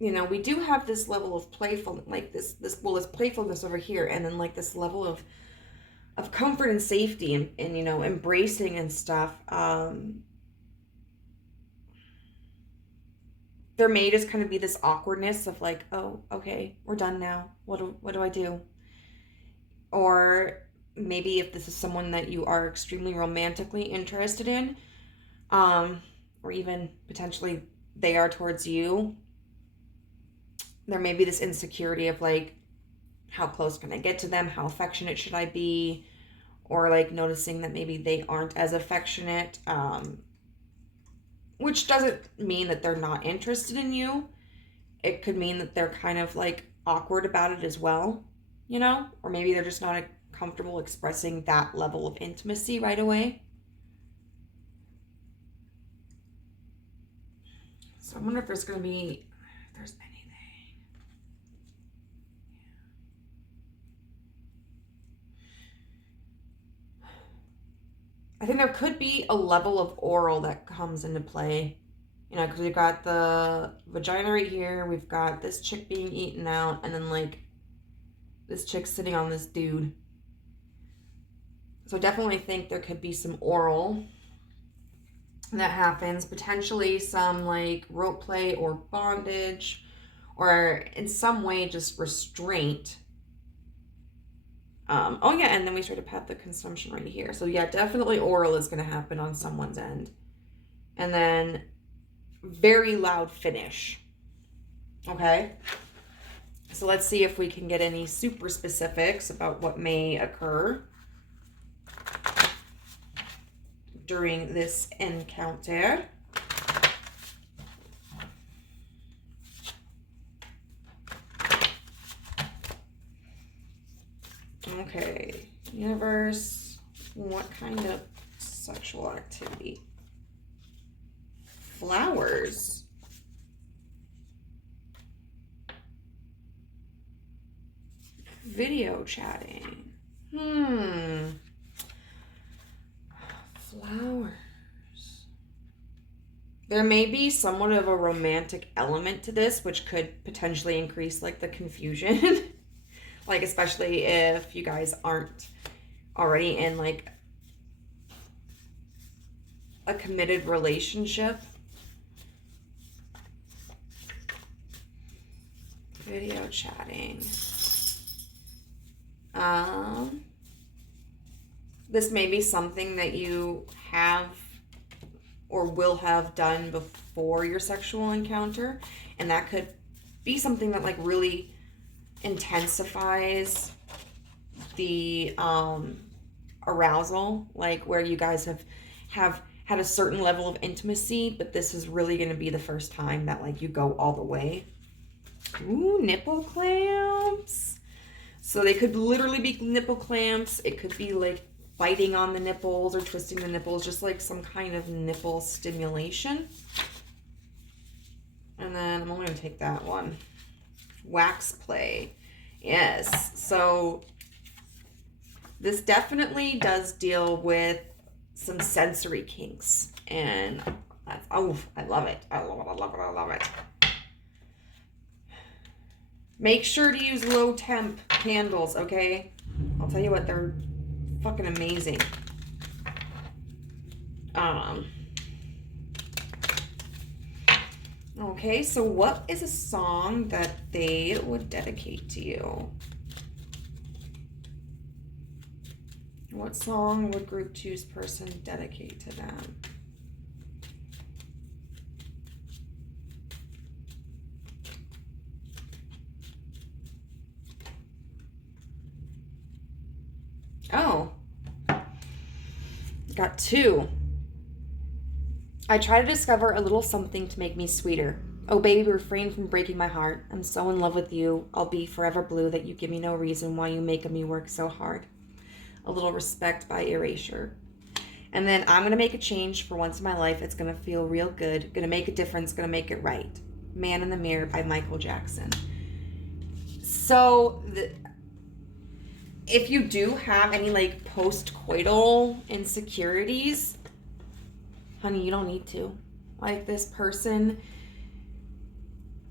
You know, we do have this level of playful, like this playfulness over here, and then like this level of comfort and safety and you know, embracing and stuff. There may just kind of be this awkwardness of like, oh, okay, we're done now. What do I do? Or maybe if this is someone that you are extremely romantically interested in, or even potentially they are towards you, there may be this insecurity of like, how close can I get to them? How affectionate should I be? Or like noticing that maybe they aren't as affectionate, which doesn't mean that they're not interested in you. It could mean that they're kind of like awkward about it as well, you know? Or maybe they're just not comfortable expressing that level of intimacy right away. So I wonder if there's going to be, if there's anything. I think there could be a level of oral that comes into play. You know, because we've got the vagina right here. We've got this chick being eaten out. And then, like, this chick sitting on this dude. So I definitely think there could be some oral that happens. Potentially some, like, rope play or bondage. Or in some way just restraint. Oh yeah, and then we sort of have the consumption right here. So yeah, definitely oral is going to happen on someone's end. And then very loud finish. Okay? So let's see if we can get any super specifics about what may occur during this encounter. Okay, universe, what kind of sexual activity? Flowers. Video chatting. Flowers. There may be somewhat of a romantic element to this, which could potentially increase like the confusion. Like, especially if you guys aren't already in, like, a committed relationship. Video chatting. This may be something that you have or will have done before your sexual encounter. And that could be something that, like, really intensifies the arousal, like where you guys have had a certain level of intimacy, but this is really going to be the first time that like you go all the way. Ooh, nipple clamps. So they could literally be nipple clamps. It could be like biting on the nipples or twisting the nipples, just like some kind of nipple stimulation. And then I'm only going to take that one. Wax play. Yes. So this definitely does deal with some sensory kinks. And that's, oh, I love it. I love it. I love it. I love it. Make sure to use low temp candles, okay? I'll tell you what, they're fucking amazing. Okay, so what is a song that they would dedicate to you? What song would group two's person dedicate to them? Oh, got two. I try to discover a little something to make me sweeter. Oh, baby, refrain from breaking my heart. I'm so in love with you. I'll be forever blue that you give me no reason why you make me work so hard. A little respect by erasure. And then I'm going to make a change for once in my life. It's going to feel real good. Going to make a difference. Going to make it right. Man in the Mirror by Michael Jackson. So, if you do have any like post-coital insecurities, honey, you don't need to. Like, this person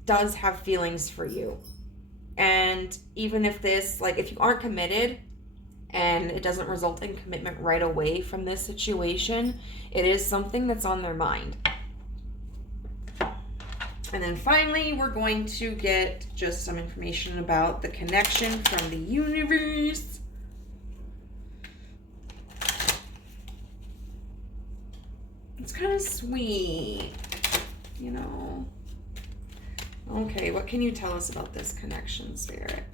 does have feelings for you. And even if this, like, if you aren't committed and it doesn't result in commitment right away from this situation, it is something that's on their mind. And then finally, we're going to get just some information about the connection from the universe. It's kind of sweet, you know. Okay, what can you tell us about this connection, Spirit?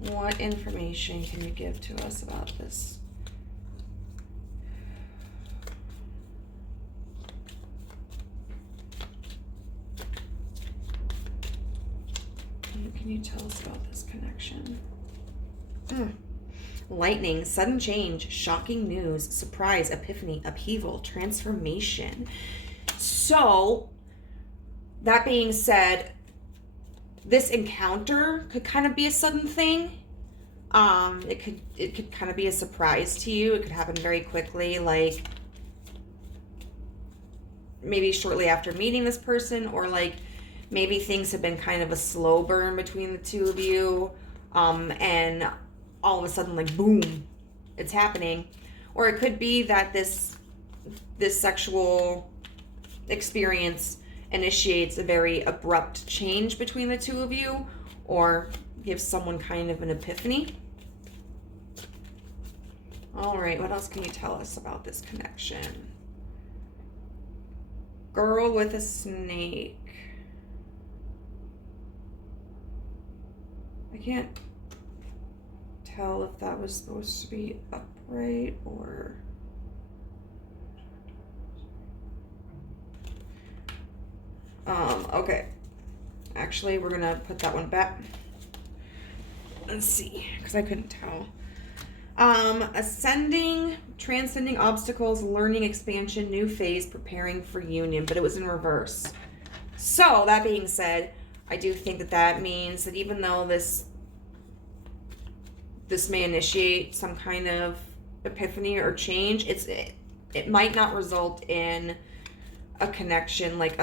What information can you give to us about this? What can you tell us about this connection? Lightning, sudden change, shocking news, surprise, epiphany, upheaval, transformation. So, that being said, this encounter could kind of be a sudden thing. It could kind of be a surprise to you. It could happen very quickly, like maybe shortly after meeting this person, or like maybe things have been kind of a slow burn between the two of you, and all of a sudden, like, boom, it's happening. Or it could be that this sexual experience initiates a very abrupt change between the two of you, or gives someone kind of an epiphany. All right, what else can you tell us about this connection? Girl with a snake. I can't tell if that was supposed to be upright or... okay. Actually, we're gonna put that one back. Let's see, because I couldn't tell. Ascending, transcending obstacles, learning, expansion, new phase, preparing for union, but it was in reverse. So, that being said, I do think that means that even though this may initiate some kind of epiphany or change, it might not result in a connection, like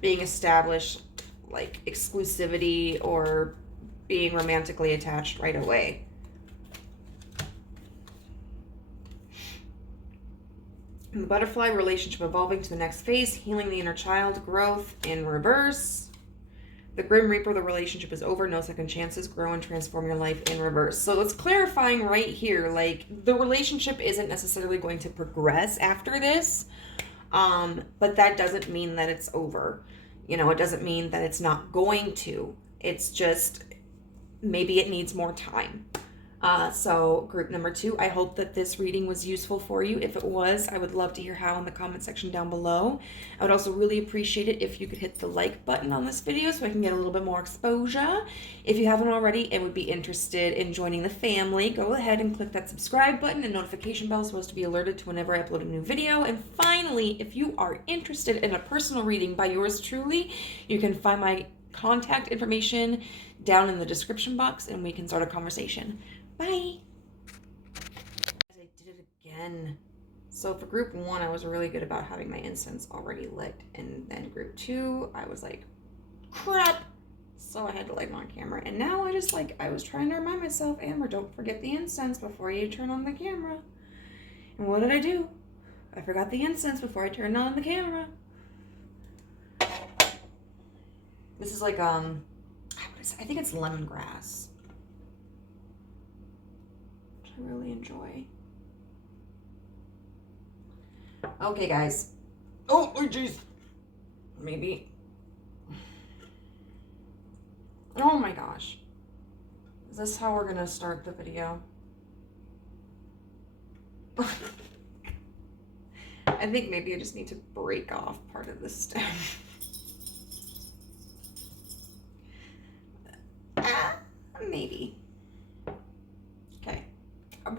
being established, like exclusivity or being romantically attached right away. And the butterfly, relationship evolving to the next phase, healing the inner child, growth in reverse. The Grim Reaper, the relationship is over, no second chances, grow and transform your life in reverse. So it's clarifying right here, like, the relationship isn't necessarily going to progress after this, but that doesn't mean that it's over. You know, it doesn't mean that it's not going to. It's just, maybe it needs more time. So group number 2, I hope that this reading was useful for you. If it was, I would love to hear how in the comment section down below. I would also really appreciate it if you could hit the like button on this video so I can get a little bit more exposure. If you haven't already and would be interested in joining the family, go ahead and click that subscribe button and notification bell so as to be alerted to whenever I upload a new video. And finally, if you are interested in a personal reading by yours truly, you can find my contact information down in the description box and we can start a conversation. Bye. I did it again. So for group 1, I was really good about having my incense already lit. And then group 2, I was like, crap. So I had to light them on camera. And now I just like, I was trying to remind myself, Amber, don't forget the incense before you turn on the camera. And what did I do? I forgot the incense before I turned on the camera. This is like, I think it's lemongrass, which I really enjoy. Okay, guys. Oh, jeez. Maybe. Oh my gosh. Is this how we're gonna start the video? I think maybe I just need to break off part of the stem. Maybe. Okay.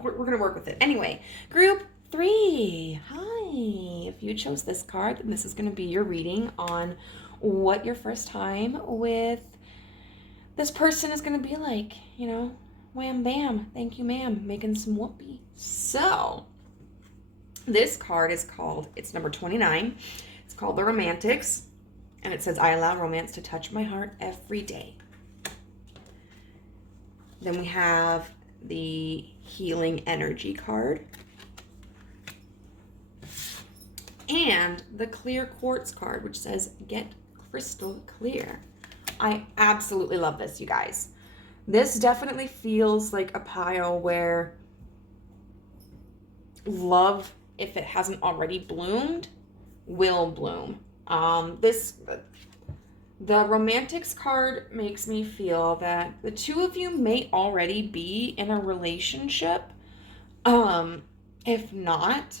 We're gonna work with it. Anyway, group 3. Hi. If you chose this card, then this is gonna be your reading on what your first time with this person is going to be like, you know, wham bam, thank you ma'am, making some whoopee. So, this card is called, it's number 29, it's called The Romantics, and it says, I allow romance to touch my heart every day. Then we have the Healing Energy card, and the Clear Quartz card, which says, get crystal clear. I absolutely love this, you guys. This definitely feels like a pile where love, if it hasn't already bloomed, will bloom. The Romantics card makes me feel that the two of you may already be in a relationship. If not,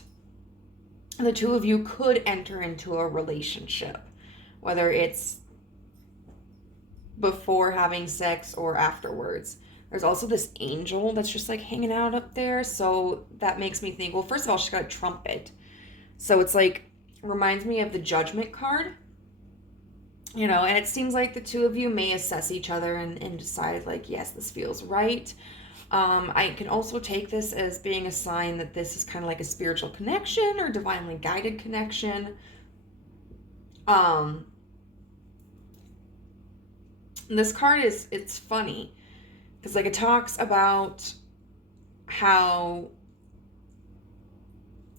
the two of you could enter into a relationship, whether it's before having sex or afterwards. There's also this angel that's just like hanging out up there. So that makes me think, well, first of all, she's got a trumpet. So it's like, reminds me of the Judgment card. You know, and it seems like the two of you may assess each other and decide like, yes, this feels right. I can also take this as being a sign that this is kind of like a spiritual connection or divinely guided connection. This card it's funny because like it talks about how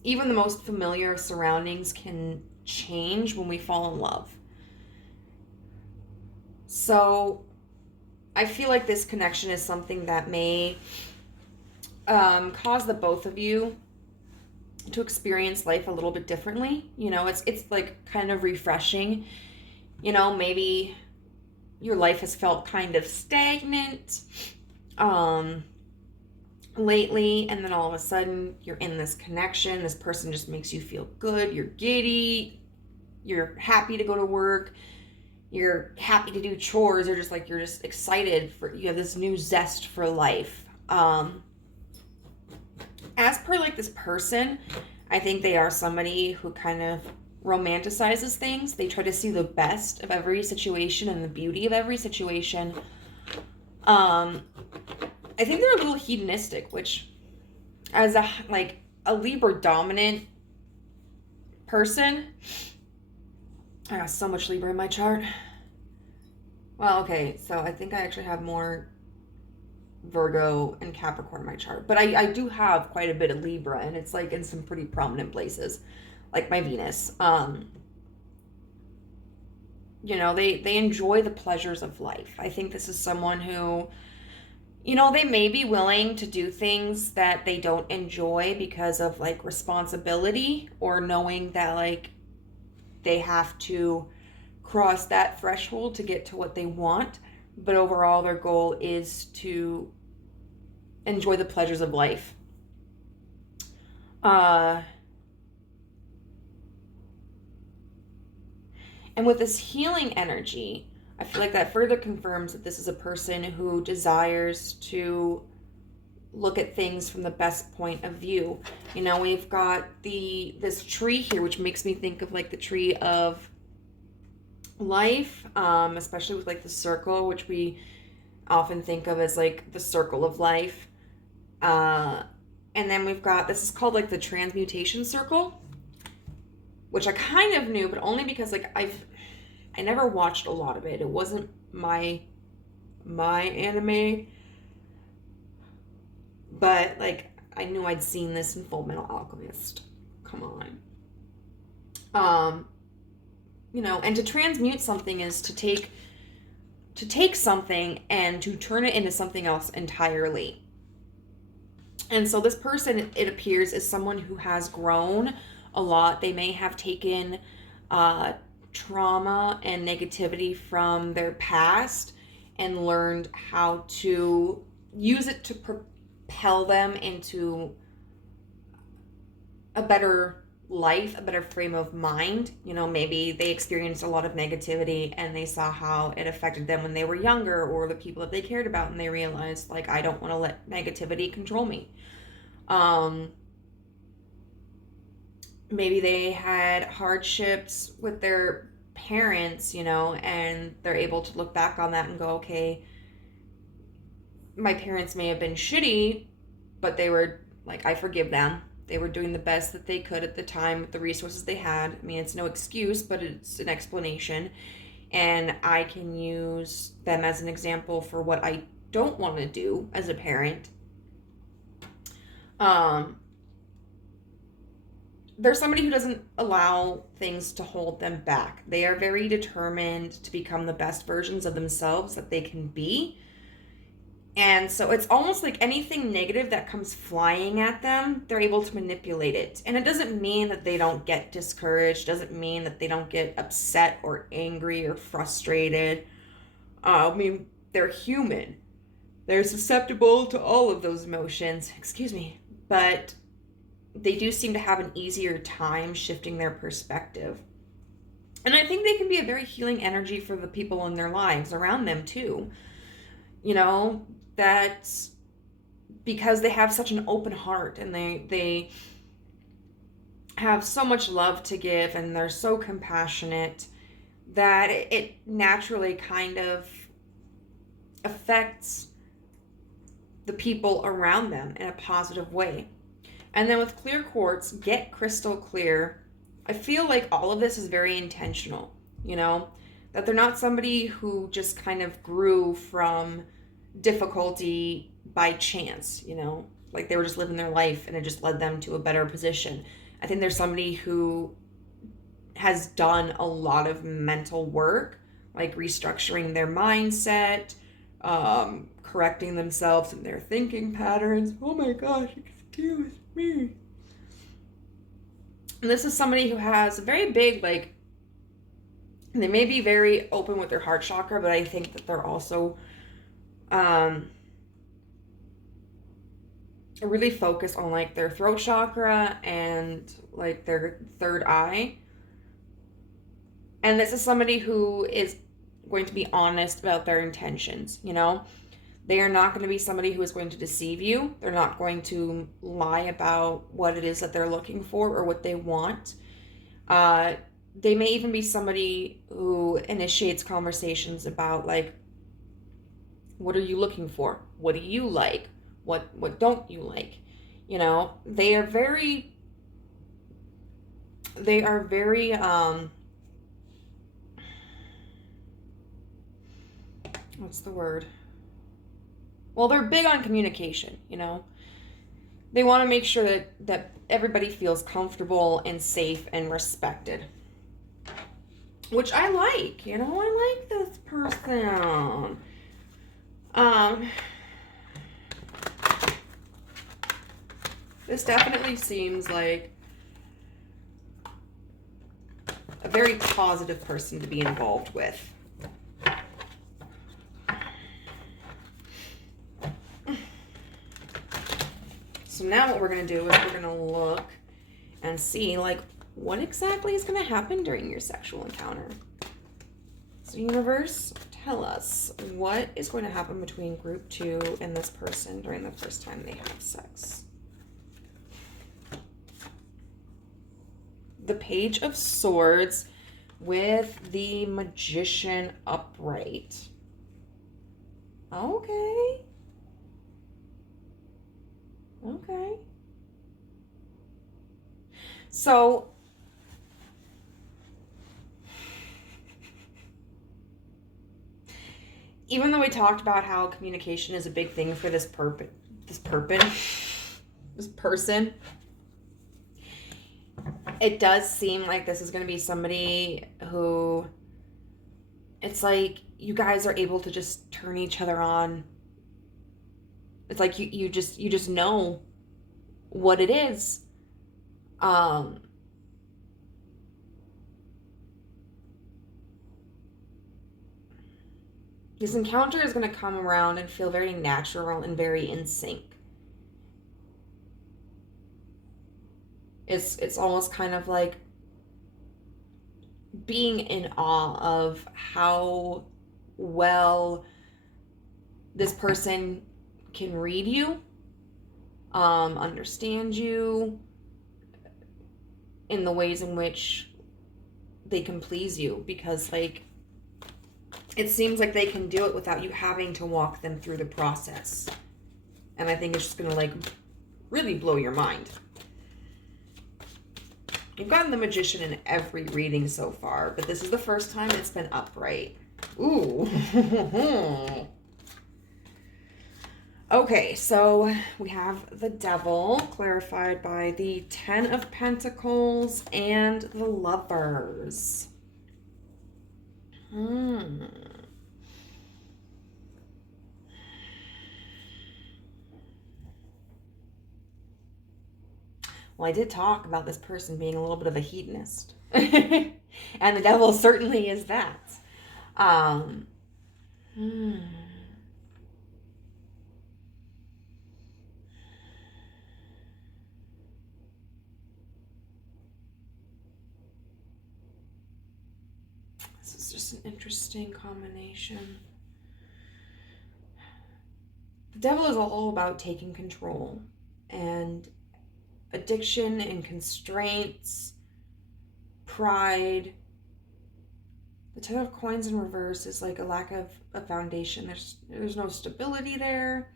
even the most familiar surroundings can change when we fall in love. So I feel like this connection is something that may cause the both of you to experience life a little bit differently. You know, it's like kind of refreshing. You know, maybe your life has felt kind of stagnant lately, and then all of a sudden you're in this connection. This person just makes you feel good. You're giddy. You're happy to go to work. You're happy to do chores. You're just excited you have this new zest for life. As per like this person, I think they are somebody who kind of romanticizes things. They try to see the best of every situation and the beauty of every situation. I think they're a little hedonistic, which as a Libra dominant person, I got so much Libra in my chart. Well, okay, so I think I actually have more Virgo and Capricorn in my chart, but I do have quite a bit of Libra, and it's like in some pretty prominent places, like my Venus. You know, they enjoy the pleasures of life. I think this is someone who, you know, they may be willing to do things that they don't enjoy because of like responsibility or knowing that like they have to cross that threshold to get to what they want. But overall, their goal is to enjoy the pleasures of life. And with this healing energy, I feel like that further confirms that this is a person who desires to look at things from the best point of view. You know, we've got this tree here, which makes me think of like the tree of life, especially with like the circle, which we often think of as like the circle of life. And then we've got, this is called like the transmutation circle, which I kind of knew, but only because like I never watched a lot of it. It wasn't my my anime, but like I knew I'd seen this in Full Metal Alchemist. Come on. You know, and to transmute something is to take something and to turn it into something else entirely. And so this person, it appears, is someone who has grown a lot. They may have taken trauma and negativity from their past and learned how to use it to propel them into a better life, a better frame of mind. You know, maybe they experienced a lot of negativity and they saw how it affected them when they were younger, or the people that they cared about, and they realized, like, I don't want to let negativity control me. Maybe they had hardships with their parents, you know, and they're able to look back on that and go, okay, my parents may have been shitty, but they were like, I forgive them. They were doing the best that they could at the time with the resources they had. I mean, it's no excuse, but it's an explanation. And I can use them as an example for what I don't want to do as a parent. There's somebody who doesn't allow things to hold them back. They are very determined to become the best versions of themselves that they can be. And so it's almost like anything negative that comes flying at them, they're able to manipulate it. And it doesn't mean that they don't get discouraged, doesn't mean that they don't get upset or angry or frustrated. I mean, they're human. They're susceptible to all of those emotions, but they do seem to have an easier time shifting their perspective. And I think they can be a very healing energy for the people in their lives around them too. You know, that's because they have such an open heart and they have so much love to give, and they're so compassionate that it naturally kind of affects the people around them in a positive way. And then with clear quartz, get crystal clear. I feel like all of this is very intentional, you know, that they're not somebody who just kind of grew from difficulty by chance, you know, like they were just living their life and it just led them to a better position. I think there's somebody who has done a lot of mental work, like restructuring their mindset, correcting themselves in their thinking patterns. Oh my gosh, excuse me. And this is somebody who has a very big, like, they may be very open with their heart chakra, but I think that they're also really focused on like their throat chakra and like their third eye. And this is somebody who is going to be honest about their intentions, you know? They are not going to be somebody who is going to deceive you. They're not going to lie about what it is that they're looking for or what they want. They may even be somebody who initiates conversations about like, what are you looking for? What do you like? What don't you like? You know, they are very what's the word? Well, they're big on communication, you know. They want to make sure that everybody feels comfortable and safe and respected. Which I like, you know, I like this person. This definitely seems like a very positive person to be involved with. So now what we're going to do is we're going to look and see, like, what exactly is going to happen during your sexual encounter. So universe, tell us what is going to happen between group 2 and this person during the first time they have sex. The Page of Swords with the Magician upright. Okay. Okay. So, even though we talked about how communication is a big thing for this person, it does seem like this is going to be somebody who, it's like you guys are able to just turn each other on. It's like you just know what it is. This encounter is going to come around and feel very natural and very in sync. It's almost kind of like being in awe of how well this person can read you, understand you in the ways in which they can please you, because like it seems like they can do it without you having to walk them through the process. And I think it's just gonna like really blow your mind. You've gotten the Magician in every reading so far, but this is the first time it's been upright. Ooh. Okay, so we have the Devil, clarified by the Ten of Pentacles and the Lovers. Well, I did talk about this person being a little bit of a hedonist. And the Devil certainly is that. This is just an interesting combination. The Devil is all about taking control and addiction and constraints, pride. The Ten of Coins in reverse is like a lack of a foundation. There's no stability there.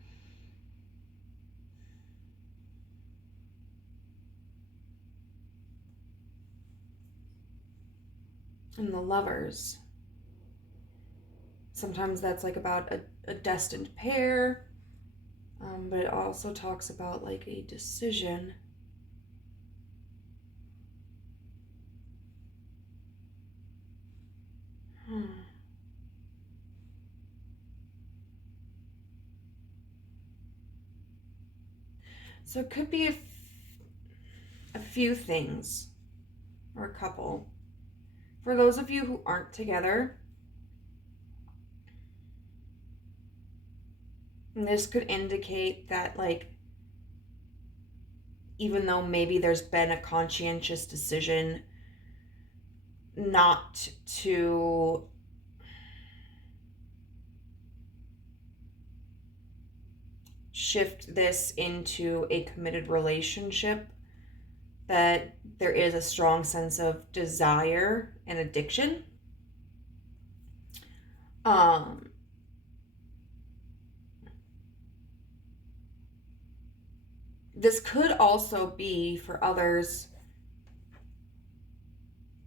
And the Lovers. Sometimes that's like about a destined pair, but it also talks about like a decision. So it could be a few things, or a couple. For those of you who aren't together, and this could indicate that, like, even though maybe there's been a conscientious decision not to shift this into a committed relationship, that there is a strong sense of desire and addiction. This could also be for others,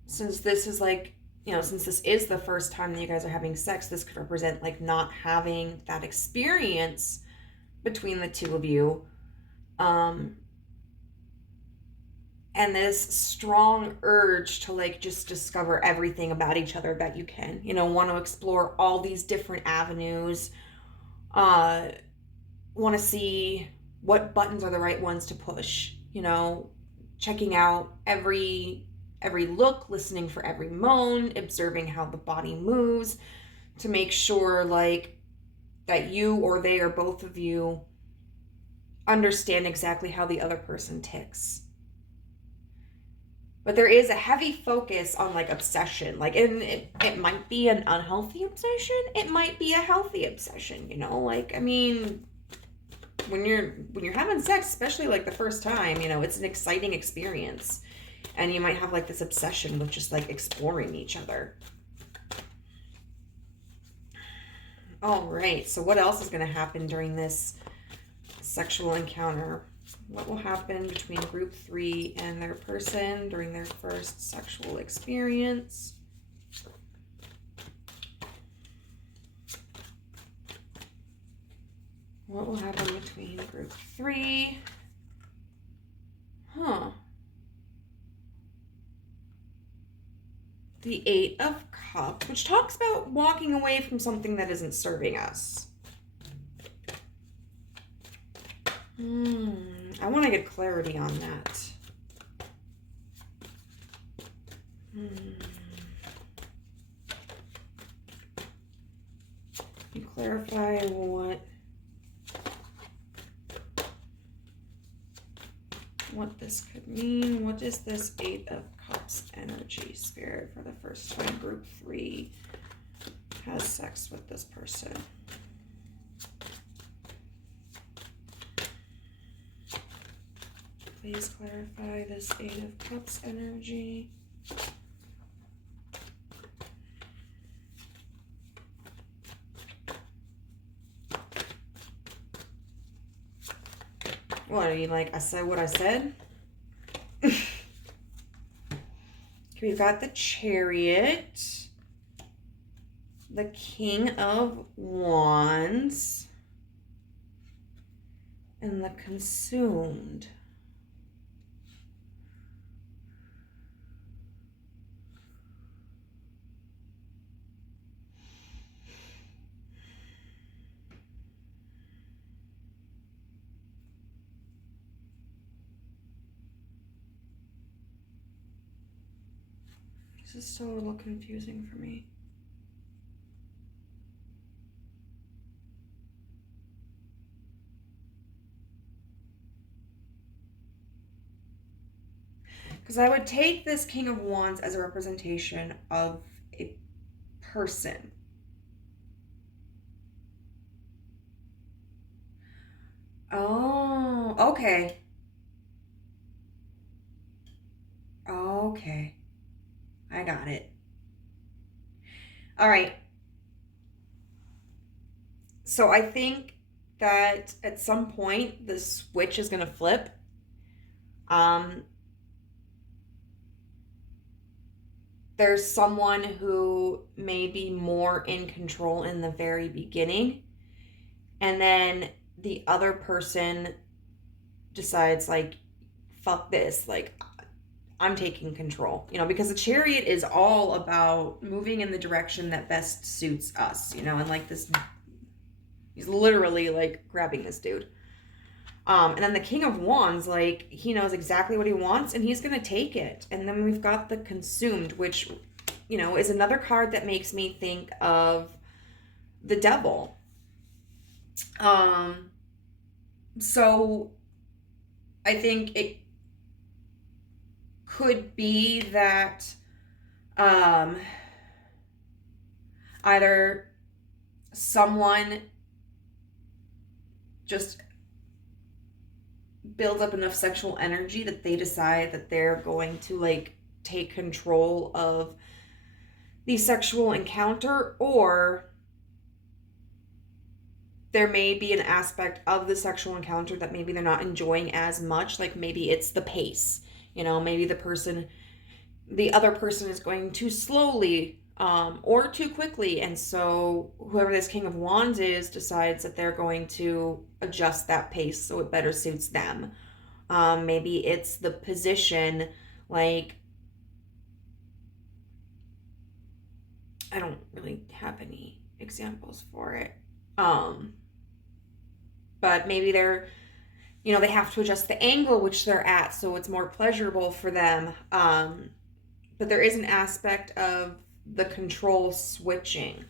since this is like, since this is the first time that you guys are having sex, this could represent like not having that experience between the two of you. And this strong urge to like just discover everything about each other that you can, want to explore all these different avenues, want to see what buttons are the right ones to push, checking out every look, listening for every moan, observing how the body moves to make sure like that you or they or both of you understand exactly how the other person ticks. But there is a heavy focus on like obsession, like, and it might be an unhealthy obsession. It might be a healthy obsession, like, I mean, when you're having sex, especially like the first time, it's an exciting experience, and you might have like this obsession with just like exploring each other. All right, so what else is going to happen during this sexual encounter? What will happen between group 3 and their person during their first sexual experience? What will happen between group 3? The 8 of Cups, which talks about walking away from something that isn't serving us. I want to get clarity on that. Can you clarify what this could mean? What is this 8 of Cups energy, Spirit, for the first time group 3 has sex with this person? Please clarify this 8 of Cups energy. What are you like? I said what I said? We've got the Chariot, the King of Wands, and the Consumed. This is still a little confusing for me. Because I would take this King of Wands as a representation of a person. Oh, okay. Okay. I got it. All right. So I think that at some point the switch is going to flip. There's someone who may be more in control in the very beginning, and then the other person decides, like, fuck this, like, I'm taking control, you know, because the Chariot is all about moving in the direction that best suits us, you know, and like this, he's literally like grabbing this dude. And then the King of Wands, like, he knows exactly what he wants and he's going to take it. And then we've got the Consumed, which, you know, is another card that makes me think of the Devil. So I think it could be that either someone just builds up enough sexual energy that they decide that they're going to like take control of the sexual encounter, or there may be an aspect of the sexual encounter that maybe they're not enjoying as much. Like maybe it's the pace, you know, maybe the other person is going too slowly or too quickly. And so whoever this King of Wands is decides that they're going to adjust that pace so it better suits them. Maybe it's the position, like, I don't really have any examples for it. But maybe they're, you know, they have to adjust the angle which they're at so it's more pleasurable for them. But there is an aspect of the control switching.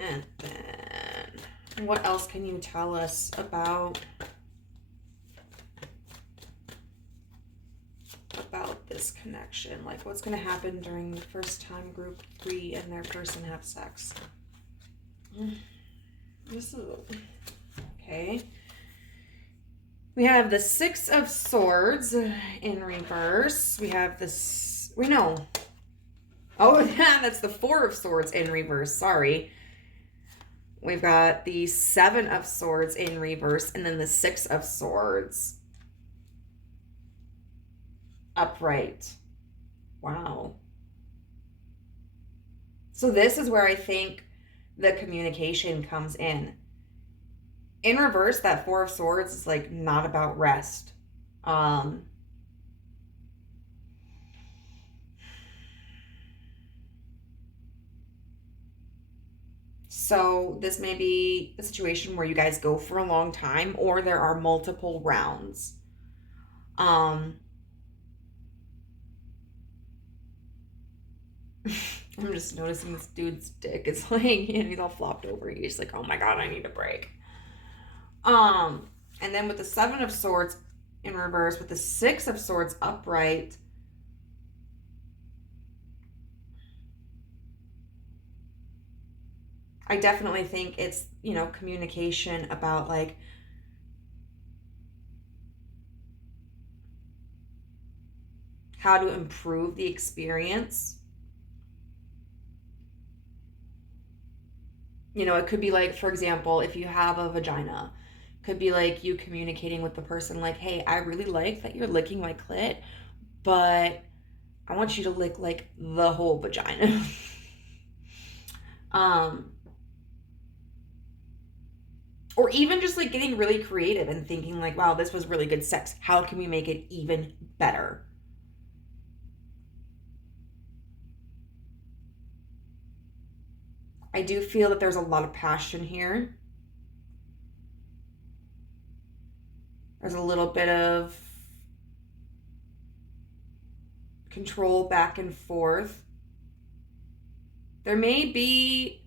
And then, what else can you tell us about this connection? Like, what's going to happen during the first time group 3 and their person have sex? This is okay. We have the 6 of Swords in reverse. We have this, oh yeah, that's the 4 of Swords in reverse, sorry. We've got the 7 of Swords in reverse, and then the 6 of Swords upright. Wow. So this is where I think the communication comes in. In reverse, that Four of Swords is like not about rest. So this may be a situation where you guys go for a long time, or there are multiple rounds. I'm just noticing this dude's dick is like, and he's all flopped over. He's like, oh my God, I need a break. And then with the Seven of Swords in reverse, with the Six of Swords upright, I definitely think it's, you know, communication about like how to improve the experience. You know, it could be like, for example, if you have a vagina, could be like you communicating with the person like, hey, I really like that you're licking my clit, but I want you to lick like the whole vagina. Or even just like getting really creative and thinking like, wow, this was really good sex. How can we make it even better? I do feel that there's a lot of passion here. There's a little bit of control back and forth. There may be,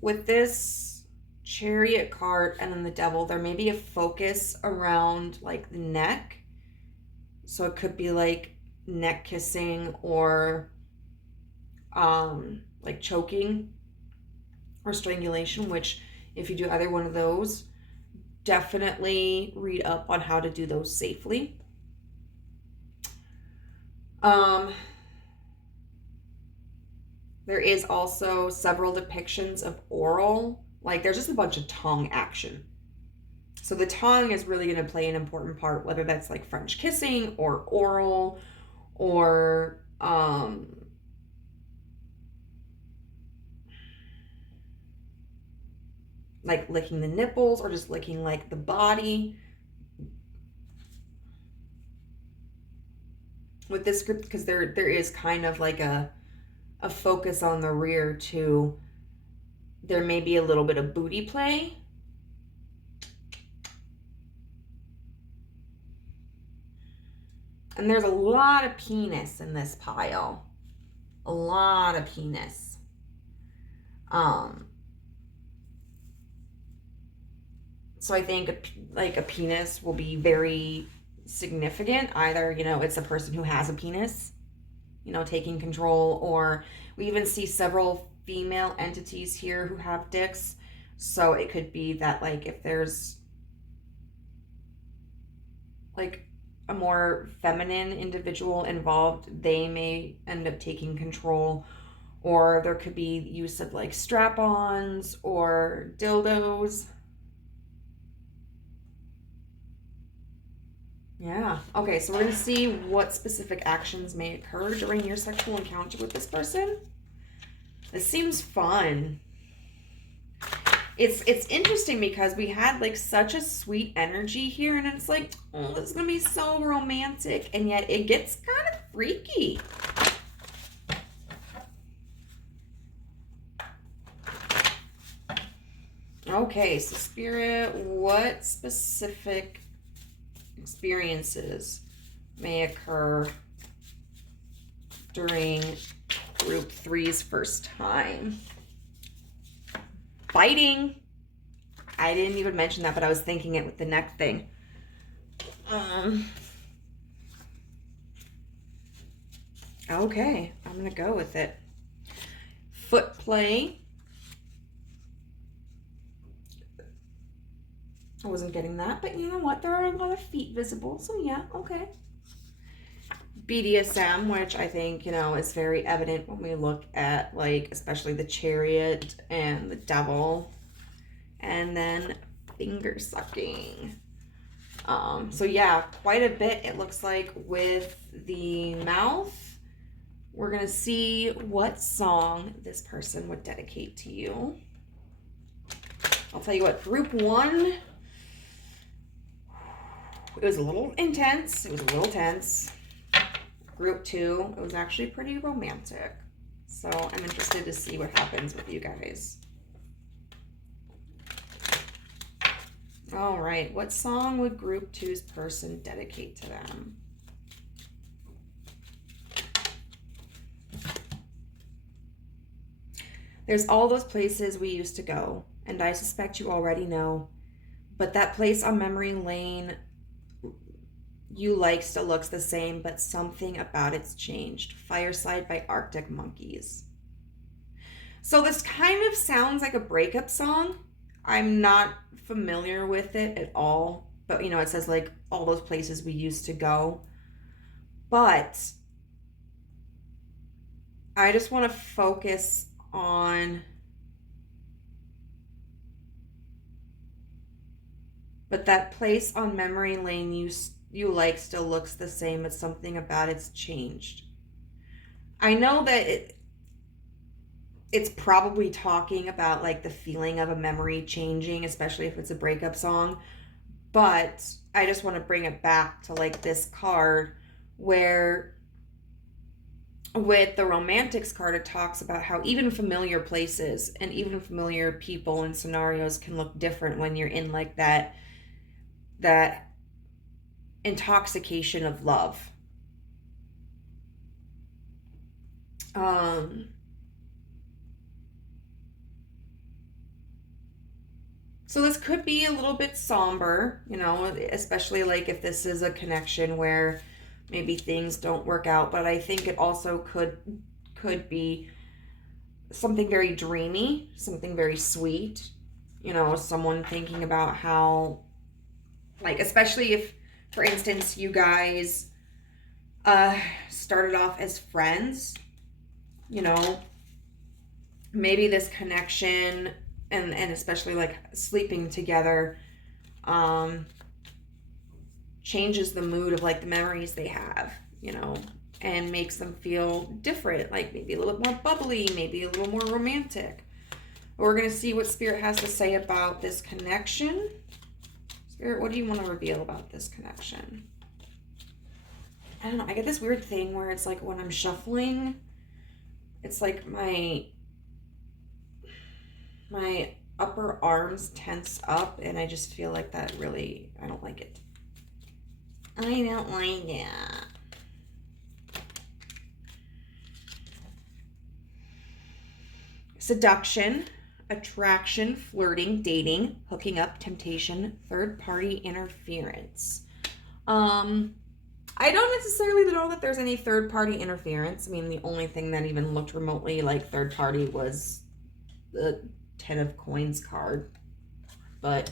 with this Chariot card and then the Devil, there may be a focus around like the neck. So it could be like neck kissing or like choking or strangulation, which if you do either one of those, definitely read up on how to do those safely. There is also several depictions of oral, like there's just a bunch of tongue action. So the tongue is really going to play an important part, whether that's like French kissing or oral or like licking the nipples or just licking like the body. With this group, because there is kind of like a focus on the rear too. There may be a little bit of booty play. And there's a lot of penis in this pile. A lot of penis. So I think like a penis will be very significant. Either, you know, it's a person who has a penis, you know, taking control, or we even see several female entities here who have dicks. So it could be that like if there's like a more feminine individual involved, they may end up taking control. Or there could be use of like strap-ons or dildos. Yeah. Okay, so we're going to see what specific actions may occur during your sexual encounter with this person. This seems fun. It's interesting because we had like such a sweet energy here, and it's like, oh, this is going to be so romantic, and yet it gets kind of freaky. Okay, so Spirit, what specific experiences may occur during group 3's first time? Fighting. I didn't even mention that, but I was thinking it with the neck thing. Okay, I'm gonna go with it. Foot play. I wasn't getting that, but you know what? There are a lot of feet visible, so yeah, okay. BDSM, which I think, you know, is very evident when we look at, like, especially the Chariot and the Devil. And then finger sucking. So yeah, quite a bit, it looks like, with the mouth. We're going to see what song this person would dedicate to you. I'll tell you what, group 1, it was a little intense. It was a little tense. Group 2, it was actually pretty romantic. So I'm interested to see what happens with you guys. All right, what song would group 2's person dedicate to them? There's all those places we used to go, and I suspect you already know, but that place on memory lane you like still looks the same, but something about it's changed. Fireside by Arctic Monkeys. So this kind of sounds like a breakup song. I'm not familiar with it at all, but you know, it says like all those places we used to go. But I just want to focus on, but that place on memory lane you like still looks the same, but something about it's changed. I know that it's probably talking about like the feeling of a memory changing, especially if it's a breakup song, but I just want to bring it back to like this card where with the romantics card, it talks about how even familiar places and even familiar people and scenarios can look different when you're in like that intoxication of love. So this could be a little bit somber, you know, especially like if this is a connection where maybe things don't work out, but I think it also could be something very dreamy, something very sweet, you know, someone thinking about how, like, especially if, for instance, you guys started off as friends, you know, maybe this connection and especially like sleeping together changes the mood of like the memories they have, you know, and makes them feel different, like maybe a little bit more bubbly, maybe a little more romantic. We're going to see what Spirit has to say about this connection. Spirit, what do you want to reveal about this connection? I don't know. I get this weird thing where it's like when I'm shuffling, it's like my upper arms tense up, and I just feel like that really, I don't like it. I don't like it. Seduction, attraction, flirting, dating, hooking up, temptation, third-party interference. I don't necessarily know that there's any third-party interference. I mean, the only thing that even looked remotely like third-party was the 10 of Coins card. But,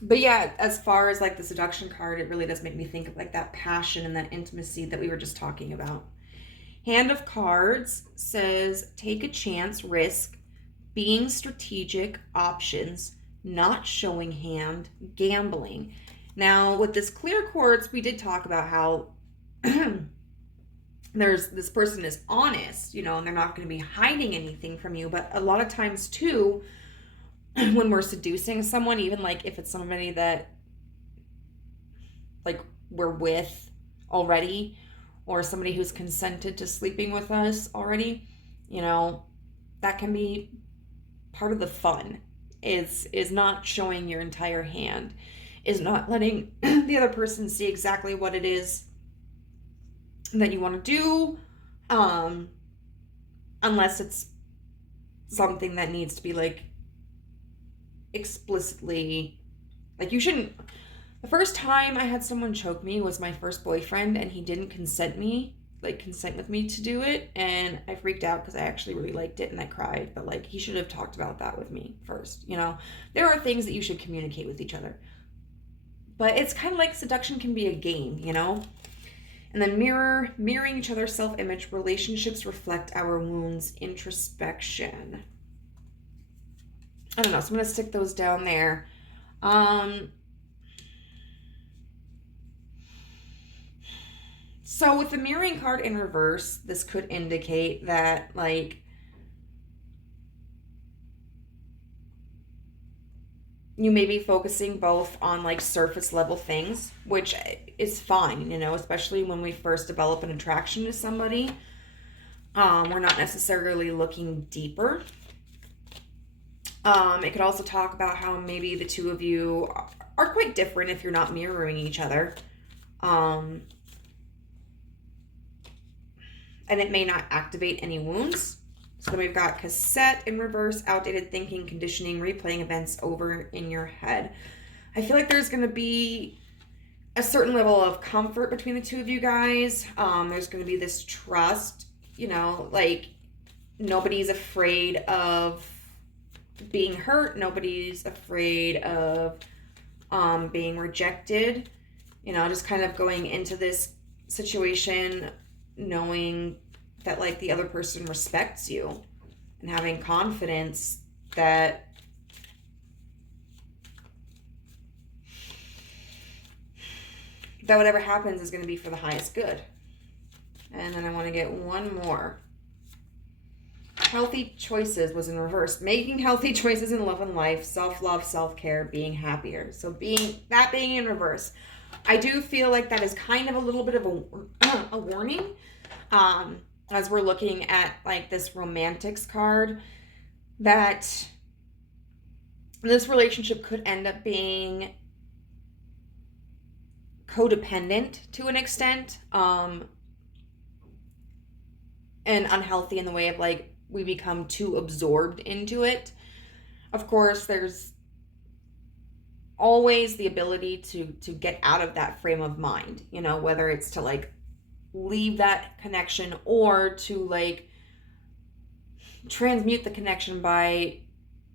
but yeah, as far as like the seduction card, it really does make me think of like that passion and that intimacy that we were just talking about. Hand of Cards says, take a chance, risk, being strategic, options, not showing hand, gambling. Now, with this clear quartz, we did talk about how this person is honest, you know, and they're not going to be hiding anything from you. But a lot of times, too, when we're seducing someone, even like if it's somebody that like we're with already, or somebody who's consented to sleeping with us already, you know, that can be part of the fun, is not showing your entire hand, is not letting the other person see exactly what it is that you want to do, unless it's something that needs to be like explicitly, like you shouldn't. The first time I had someone choke me was my first boyfriend, and he didn't consent with me to do it, and I freaked out because I actually really liked it and I cried. But like, he should have talked about that with me first, you know. There are things that you should communicate with each other, but it's kind of like seduction can be a game, you know. And then mirroring each other's self-image, relationships reflect our wounds, introspection. I don't know, so I'm gonna stick those down there. So with the mirroring card in reverse, this could indicate that, like, you may be focusing both on like surface level things, which is fine, you know, especially when we first develop an attraction to somebody. We're not necessarily looking deeper. It could also talk about how maybe the two of you are quite different if you're not mirroring each other. And it may not activate any wounds. So then we've got cassette in reverse, outdated thinking, conditioning, replaying events over in your head. I feel like there's going to be a certain level of comfort between the two of you guys. There's going to be this trust, you know, like nobody's afraid of being hurt. Nobody's afraid of being rejected. You know, just kind of going into this situation knowing that like the other person respects you and having confidence that whatever happens is going to be for the highest good. And then I want to get one more. Healthy choices was in reverse. Making healthy choices in love and life, self-love, self-care, being happier. So being in reverse. I do feel like that is kind of a little bit of a warning. As we're looking at like this romantics card, that this relationship could end up being codependent to an extent, and unhealthy in the way of like we become too absorbed into it. Of course, there's always the ability to get out of that frame of mind, you know, whether it's to like leave that connection or to like transmute the connection by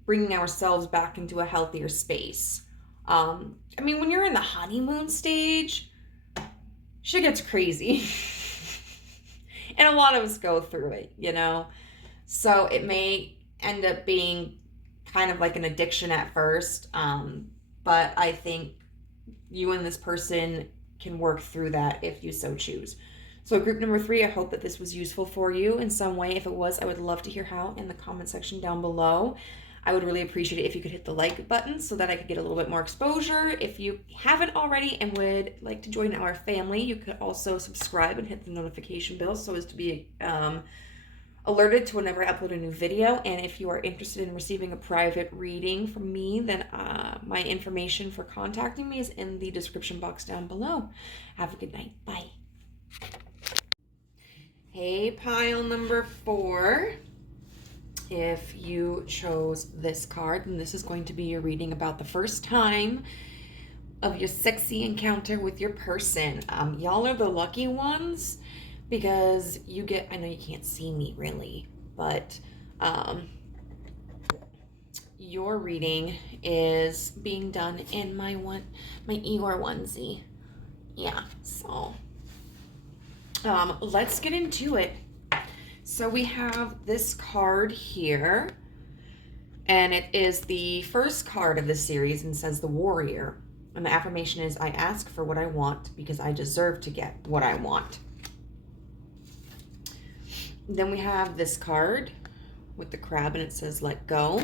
bringing ourselves back into a healthier space. I mean, when you're in the honeymoon stage, shit gets crazy. And a lot of us go through it, you know? So it may end up being kind of like an addiction at first. But I think you and this person can work through that if you so choose. So group number 3, I hope that this was useful for you in some way. If it was, I would love to hear how in the comment section down below. I would really appreciate it if you could hit the like button so that I could get a little bit more exposure. If you haven't already and would like to join our family, you could also subscribe and hit the notification bell so as to be alerted to whenever I upload a new video. And if you are interested in receiving a private reading from me, then my information for contacting me is in the description box down below. Have a good night. Bye. Hey, pile number 4. If you chose this card, then this is going to be your reading about the first time of your sexy encounter with your person. Y'all are the lucky ones because you get, I know you can't see me really, but your reading is being done in my Eeyore onesie. Yeah, so let's get into it. So we have this card here, and it is the first card of the series and says the Warrior. And the affirmation is, I ask for what I want because I deserve to get what I want. Then we have this card with the crab, and it says let go.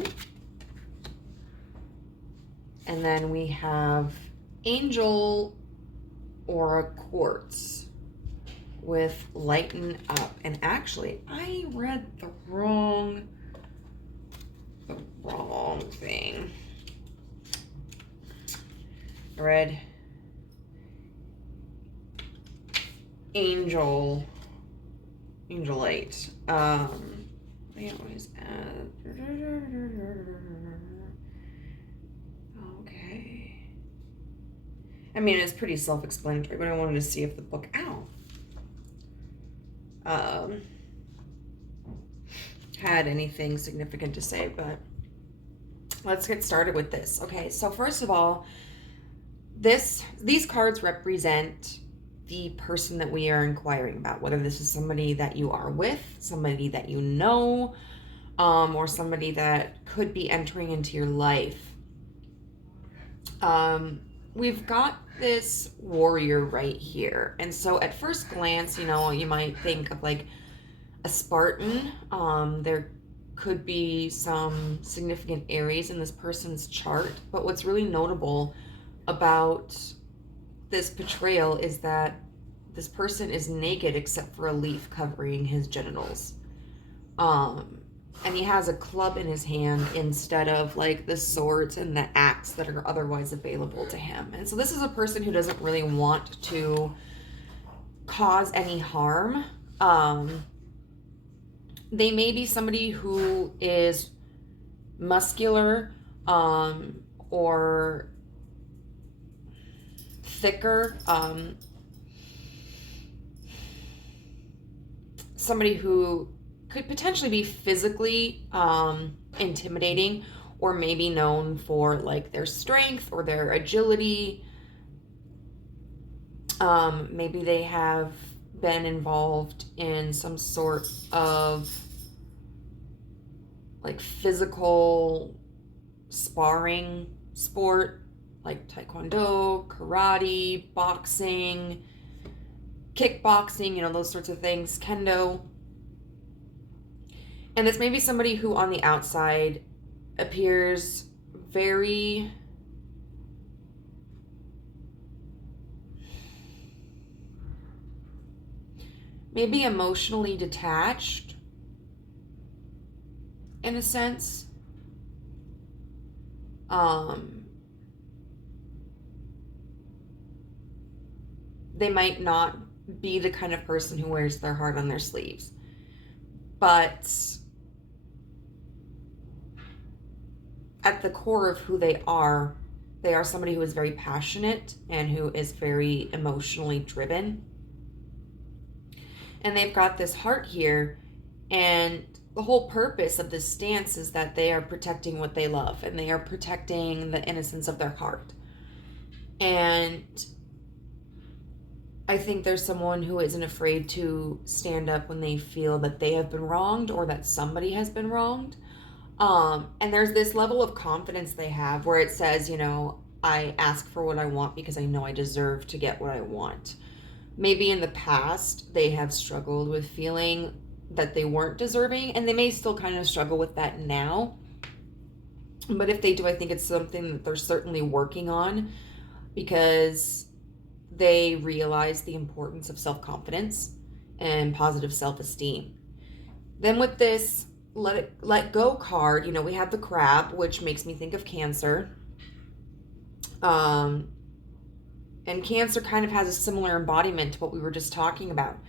And then we have Angel Aura Quartz with lighten up. And actually, I read the wrong thing. I read Angelite. They always add. Okay. I mean, it's pretty self-explanatory, but I wanted to see if the book had anything significant to say, but let's get started with this. Okay, so first of all, these cards represent the person that we are inquiring about, whether this is somebody that you are with, somebody that you know, or somebody that could be entering into your life. we've got this warrior right here. And so at first glance, you know, you might think of like a Spartan. There could be some significant Aries in this person's chart. But what's really notable about this portrayal is that this person is naked except for a leaf covering his genitals. And he has a club in his hand instead of like the swords and the axe that are otherwise available to him. And so this is a person who doesn't really want to cause any harm. They may be somebody who is muscular, or thicker, somebody who could potentially be physically intimidating, or maybe known for like their strength or their agility. Maybe they have been involved in some sort of like physical sparring sport, like taekwondo, karate, boxing, kickboxing, you know, those sorts of things, kendo. And this may be somebody who on the outside appears very maybe emotionally detached in a sense. They might not be the kind of person who wears their heart on their sleeves, but at the core of who they are somebody who is very passionate and who is very emotionally driven. And they've got this heart here, and the whole purpose of this stance is that they are protecting what they love, and they are protecting the innocence of their heart. And I think there's someone who isn't afraid to stand up when they feel that they have been wronged or that somebody has been wronged. And there's this level of confidence they have where it says, you know, I ask for what I want because I know I deserve to get what I want. Maybe in the past they have struggled with feeling that they weren't deserving, and they may still kind of struggle with that now. But if they do, I think it's something that they're certainly working on, because they realize the importance of self-confidence and positive self-esteem. Then with this let go card, you know, we have the crab, which makes me think of Cancer. And Cancer kind of has a similar embodiment to what we were just talking about.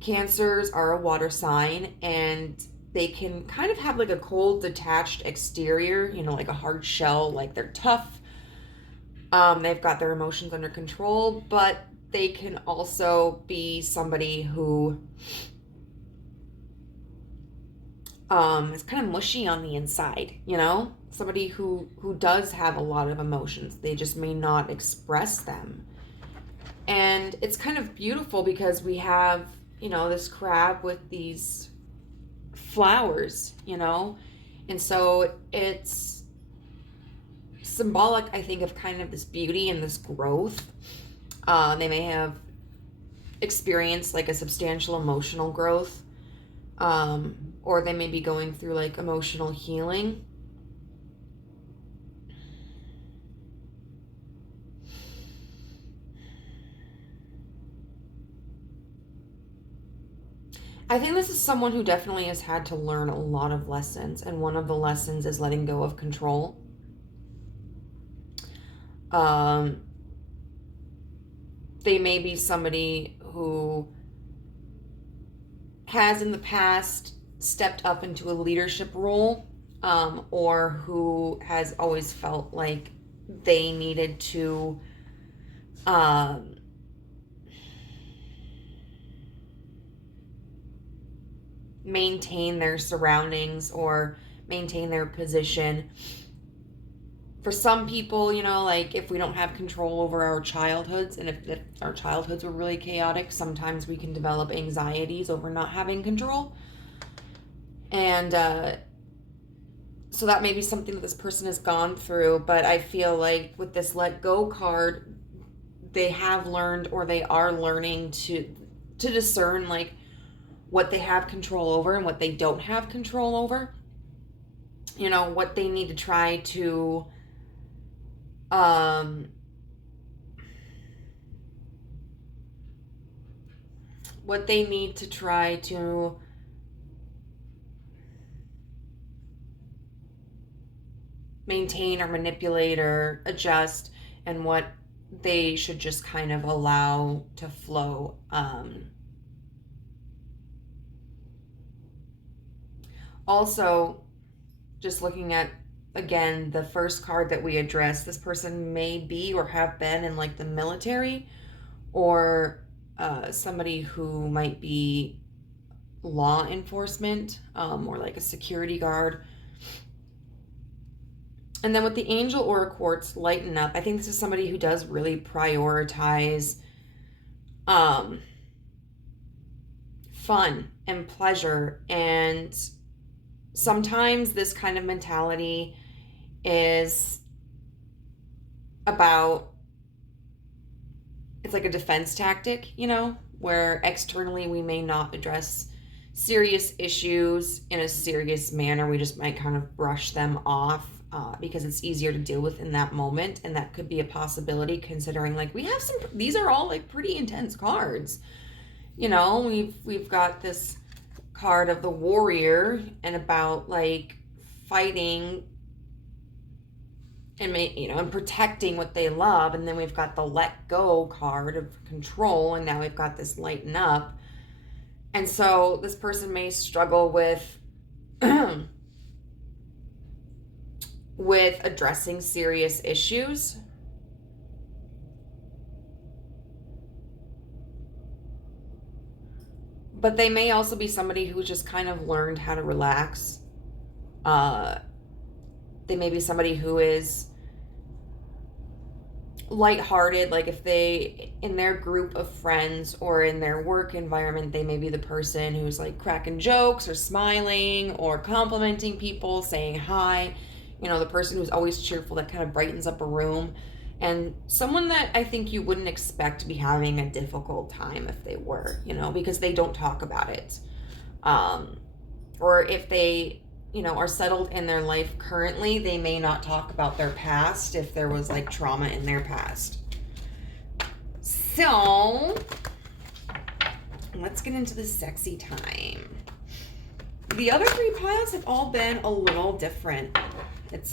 Cancers are a water sign, and they can kind of have like a cold, detached exterior, you know, like a hard shell, like they're tough. They've got their emotions under control, but they can also be somebody who is kind of mushy on the inside, you know? Somebody who does have a lot of emotions. They just may not express them. And it's kind of beautiful because we have, you know, this crab with these flowers, you know? And so it's symbolic, I think, of kind of this beauty and this growth. They may have experienced like a substantial emotional growth, or they may be going through like emotional healing. I think this is someone who definitely has had to learn a lot of lessons, and one of the lessons is letting go of control. They may be somebody who has in the past stepped up into a leadership role, or who has always felt like they needed to maintain their surroundings or maintain their position. For some people, you know, like if we don't have control over our childhoods, and if our childhoods were really chaotic, sometimes we can develop anxieties over not having control. And So that may be something that this person has gone through, but I feel like with this let go card, they have learned, or they are learning to discern like what they have control over and what they don't have control over. You know, what they need to try to what they need to try to maintain or manipulate or adjust, and what they should just kind of allow to flow. Also, just looking at, again, the first card that we addressed, this person may be or have been in like the military, or somebody who might be law enforcement, or like a security guard. And then with the Angel Aura Quartz, Lighten Up, I think this is somebody who does really prioritize fun and pleasure. And sometimes this kind of mentality is about, it's like a defense tactic, you know, where externally we may not address serious issues in a serious manner. We just might kind of brush them off because it's easier to deal with in that moment. And that could be a possibility, considering like we have some, these are all like pretty intense cards. You know, we've got this card of the warrior and about like fighting and and protecting what they love. And then we've got the let go card of control, and now we've got this lighten up. And so this person may struggle with with addressing serious issues. But they may also be somebody who just kind of learned how to relax. They may be somebody who is lighthearted, like if they, in their group of friends or in their work environment, they may be the person who's like cracking jokes or smiling or complimenting people, saying hi. You know, the person who's always cheerful, that kind of brightens up a room. And someone that I think you wouldn't expect to be having a difficult time if they were, you know, because they don't talk about it. Or if they, you know, are settled in their life currently, they may not talk about their past if there was like trauma in their past. So let's get into the sexy time. The other three piles have all been a little different. It's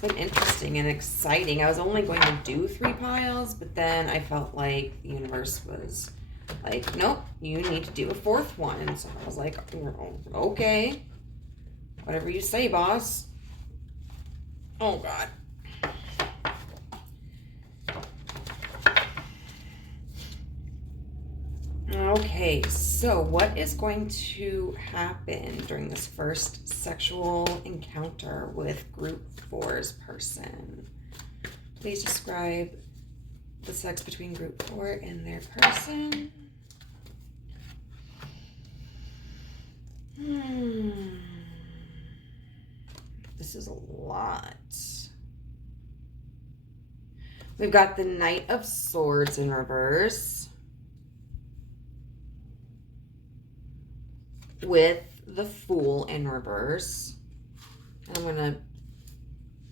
been interesting and exciting. I was only going to do 3 piles, but then I felt like the universe was like, nope, you need to do a 4th one. And so I was like, okay, whatever you say, boss. Oh, God. Okay, so what is going to happen during this first sexual encounter with Group 4's person? Please describe the sex between Group 4 and their person. This is a lot. We've got the Knight of Swords in reverse, with the Fool in reverse. And I'm going to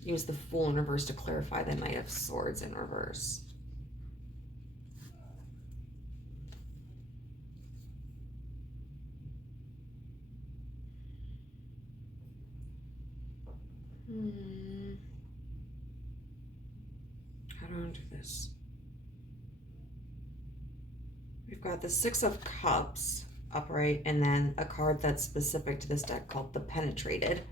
use the Fool in reverse to clarify the Knight of Swords in reverse. How do I do this? We've got the 6 of Cups upright, and then a card that's specific to this deck called the Penetrated.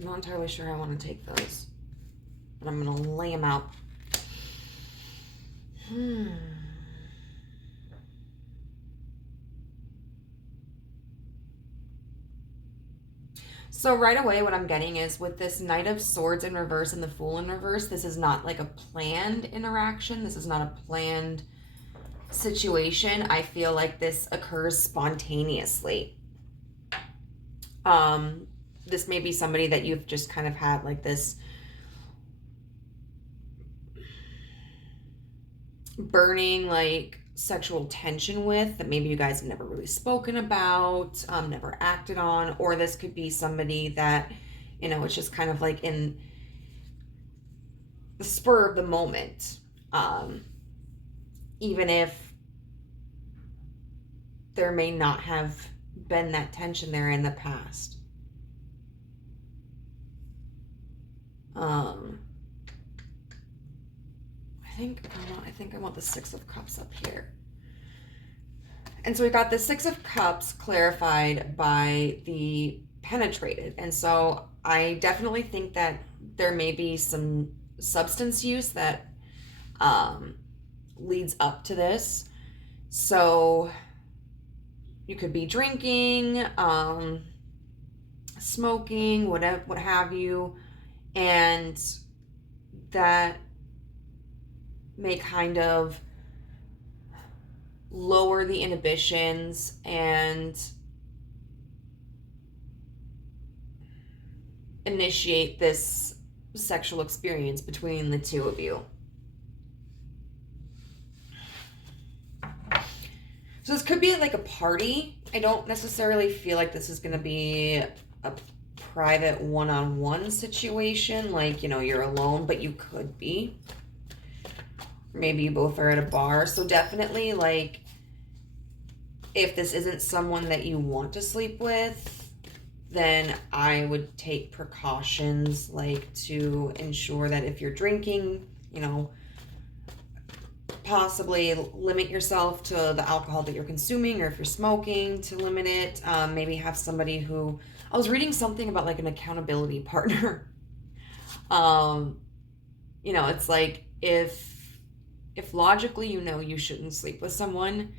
I'm not entirely sure how I want to take those, but I'm going to lay them out. So right away, what I'm getting is with this Knight of Swords in reverse and the Fool in reverse, this is not like a planned interaction. This is not a planned situation, I feel like this occurs spontaneously. This may be somebody that you've just kind of had like this burning like sexual tension with, that maybe you guys have never really spoken about, never acted on. Or this could be somebody that, you know, it's just kind of like in the spur of the moment, even if there may not have been that tension there in the past. I think I want the Six of Cups up here. And so we got the Six of Cups clarified by the penetrated. And so I definitely think that there may be some substance use that leads up to this. So you could be drinking, smoking, whatever, what have you, and that may kind of lower the inhibitions and initiate this sexual experience between the two of you. So this could be like a party. I don't necessarily feel like this is going to be a private one-on-one situation, like, you know, you're alone, but you could be. Maybe you both are at a bar. So definitely, like, if this isn't someone that you want to sleep with, then I would take precautions, like, to ensure that if you're drinking, you know, possibly limit yourself to the alcohol that you're consuming, or if you're smoking, to limit it. Maybe have somebody who, I was reading something about like an accountability partner. You know, it's like if logically you know you shouldn't sleep with someone,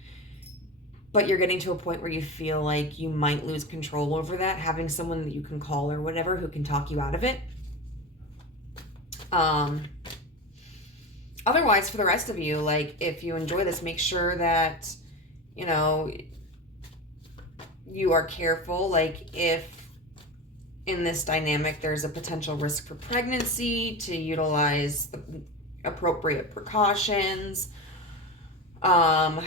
but you're getting to a point where you feel like you might lose control over that, having someone that you can call or whatever who can talk you out of it. Otherwise, for the rest of you, like, if you enjoy this, make sure that, you know, you are careful. Like, if in this dynamic there's a potential risk for pregnancy, to utilize the appropriate precautions. I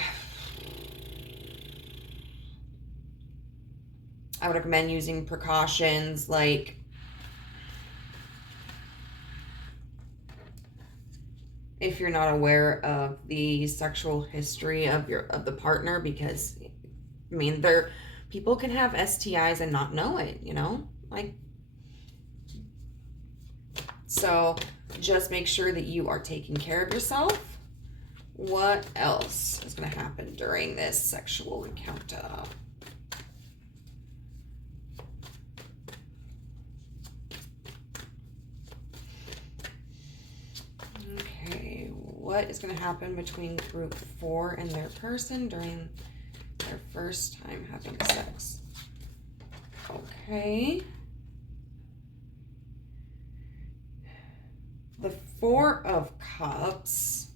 would recommend using precautions like if you're not aware of the sexual history of the partner, because I mean, people can have STIs and not know it, you know, like, so just make sure that you are taking care of yourself. What else is going to happen during this sexual encounter? Okay, what is going to happen between group 4 and their person during their first time having sex? Okay. The Four of Cups.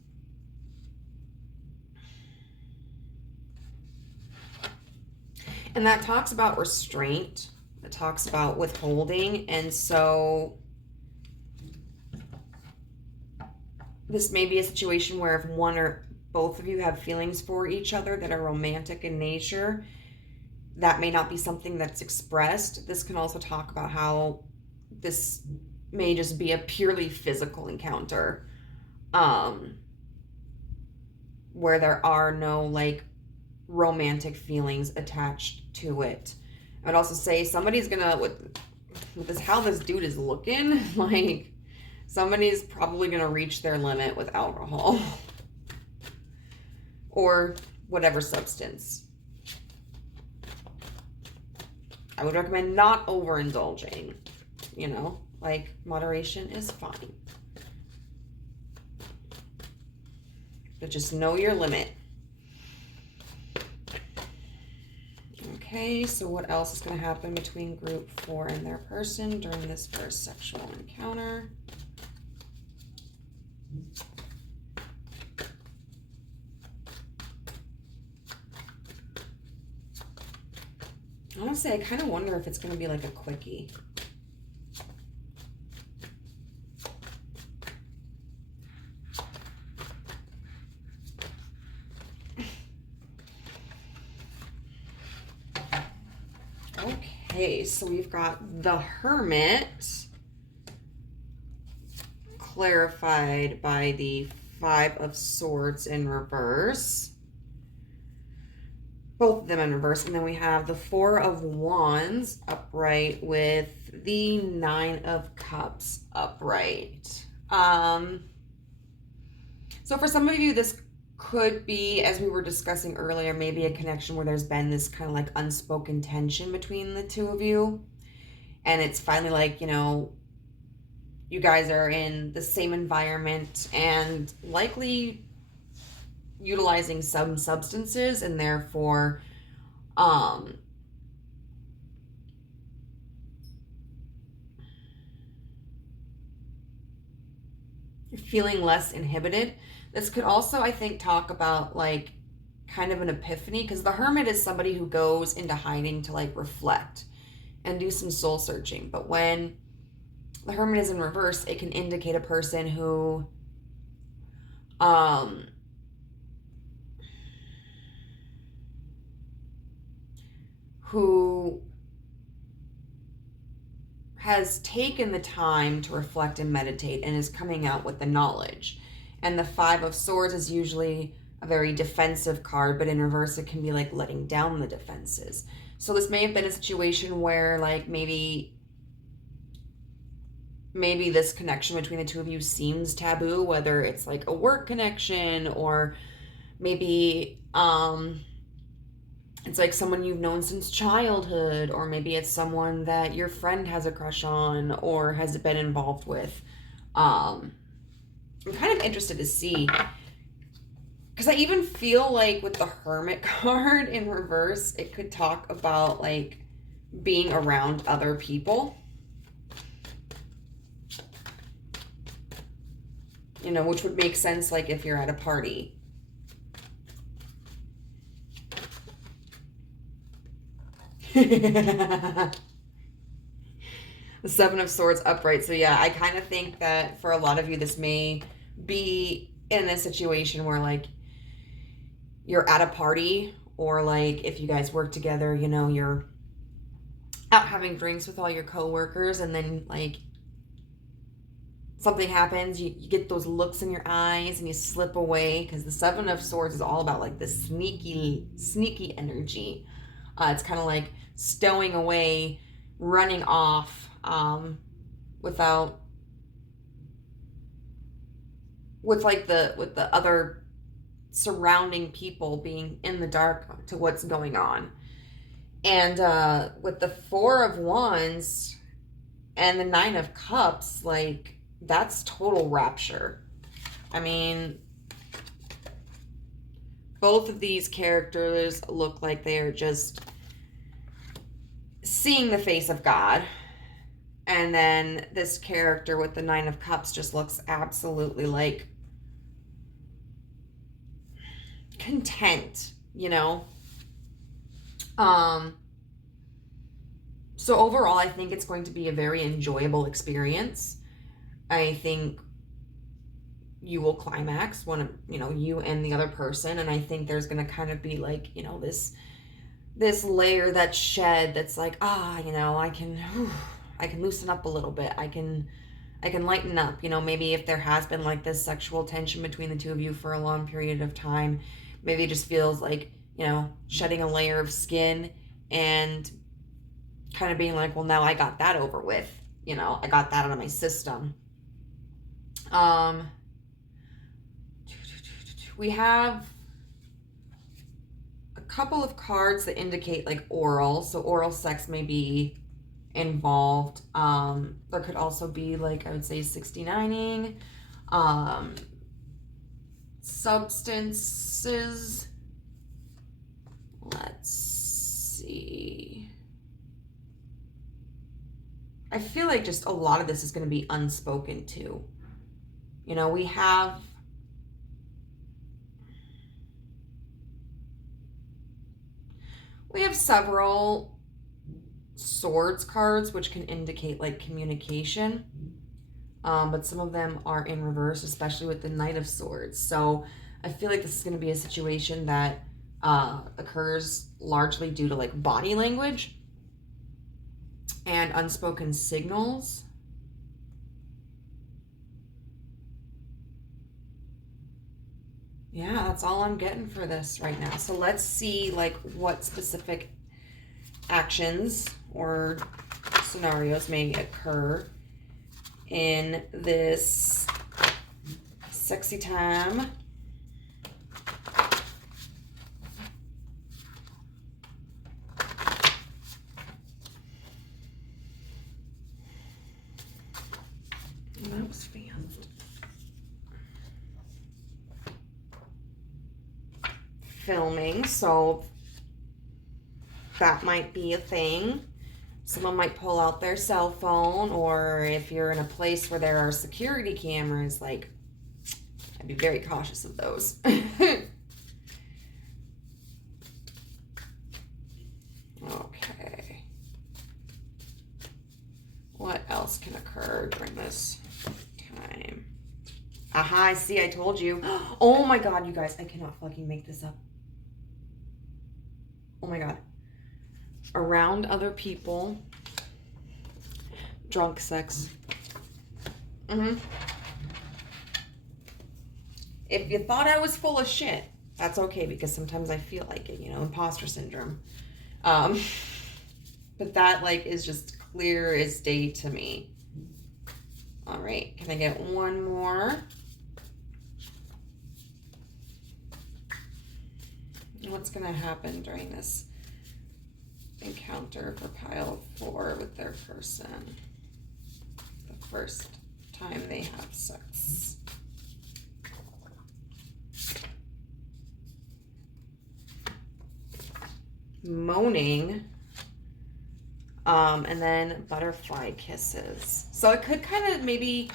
And that talks about restraint. It talks about withholding. And so this may be a situation where if one or both of you have feelings for each other that are romantic in nature, that may not be something that's expressed. This can also talk about how this may just be a purely physical encounter, where there are no like romantic feelings attached to it. I would also say somebody's gonna, with this, how this dude is looking, like somebody's probably gonna reach their limit with alcohol or whatever substance. I would recommend not overindulging, you know, like moderation is fine. But just know your limit. Okay, so what else is going to happen between group 4 and their person during this first sexual encounter? Honestly, I kind of wonder if it's going to be like a quickie. Okay, so we've got the Hermit clarified by the Five of Swords in reverse. Both of them in reverse. And then we have the Four of Wands upright with the Nine of Cups upright. So for some of you, this could be, as we were discussing earlier, maybe a connection where there's been this kind of like unspoken tension between the two of you. And it's finally like, you know, you guys are in the same environment and likely utilizing some substances, and therefore feeling less inhibited. This could also, I think, talk about like kind of an epiphany, because the Hermit is somebody who goes into hiding to like reflect and do some soul searching. But when the Hermit is in reverse, it can indicate a person who has taken the time to reflect and meditate and is coming out with the knowledge. And the Five of Swords is usually a very defensive card, but in reverse it can be like letting down the defenses. So this may have been a situation where like maybe this connection between the two of you seems taboo, whether it's like a work connection or maybe it's like someone you've known since childhood, or maybe it's someone that your friend has a crush on or has been involved with. I'm kind of interested to see, because I even feel like with the Hermit card in reverse, it could talk about like being around other people, you know, which would make sense like if you're at a party. The Seven of Swords upright. So yeah, I kind of think that for a lot of you, this may be in a situation where like you're at a party, or like if you guys work together, you know, you're out having drinks with all your coworkers, and then like something happens, you get those looks in your eyes and you slip away, because the Seven of Swords is all about like this sneaky energy. It's kind of like stowing away, running off, with the other surrounding people being in the dark to what's going on. And with the Four of Wands and the Nine of Cups, like that's total rapture. I mean, both of these characters look like they are just seeing the face of God. And then this character with the Nine of Cups just looks absolutely like content, you know? So overall, I think it's going to be a very enjoyable experience. I think you will climax when, you know, you and the other person. And I think there's going to kind of be like, you know, this layer that's shed that's like, you know, I can loosen up a little bit. I can lighten up, you know, maybe if there has been like this sexual tension between the two of you for a long period of time, maybe it just feels like, you know, shedding a layer of skin and kind of being like, well, now I got that over with, you know, I got that out of my system. We have a couple of cards that indicate like oral, so oral sex may be involved. There could also be like, I would say 69ing, substances. Let's see. I feel like just a lot of this is going to be unspoken too. You know, we have several Swords cards, which can indicate like communication. But some of them are in reverse, especially with the Knight of Swords. So I feel like this is going to be a situation that occurs largely due to like body language and unspoken signals. Yeah, that's all I'm getting for this right now. So let's see like what specific actions or scenarios may occur in this sexy time. That was fast. Filming, so that might be a thing. Someone might pull out their cell phone, or if you're in a place where there are security cameras, like, I'd be very cautious of those. Okay. What else can occur during this time? Aha, see, I told you. Oh my god, you guys, I cannot fucking make this up. Oh my god. Around other people. Drunk sex. If you thought I was full of shit, that's okay, because sometimes I feel like it, you know, imposter syndrome. But that like is just clear as day to me. All right, can I get one more? What's going to happen during this encounter for pile 4 with their person? The first time they have sex. Moaning. And then butterfly kisses. So it could kind of maybe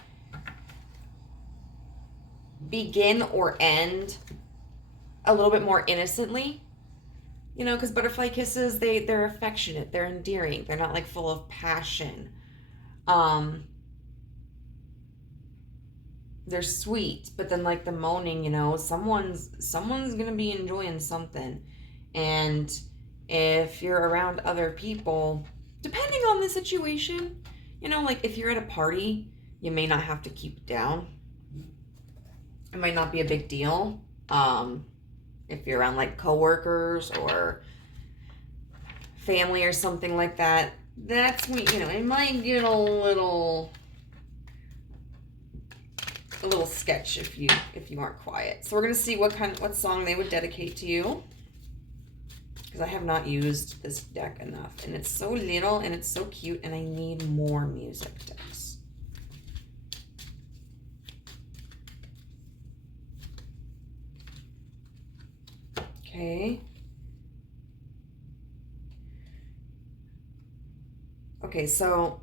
begin or end a little bit more innocently, you know, because butterfly kisses, they're affectionate, they're endearing, they're not like full of passion. They're sweet, but then like the moaning, you know, someone's gonna be enjoying something. And if you're around other people, depending on the situation, you know, like if you're at a party, you may not have to keep it down. It might not be a big deal. If you're around like coworkers or family or something like that, that's when, you know, it might get a little sketch if you aren't quiet. So we're gonna see what song they would dedicate to you, because I have not used this deck enough, and it's so little and it's so cute, and I need more music decks. Okay, so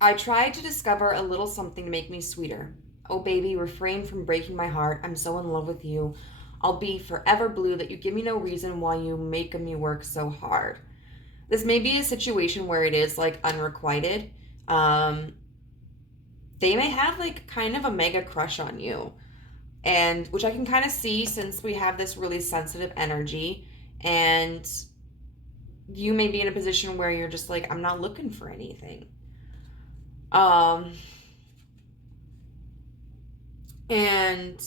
I tried to discover a little something to make me sweeter. Oh baby, refrain from breaking my heart. I'm so in love with you. I'll be forever blue that you give me no reason why you make me work so hard. This may be a situation where it is like unrequited. They may have like kind of a mega crush on you, and which I can kind of see since we have this really sensitive energy, and you may be in a position where you're just like, I'm not looking for anything. And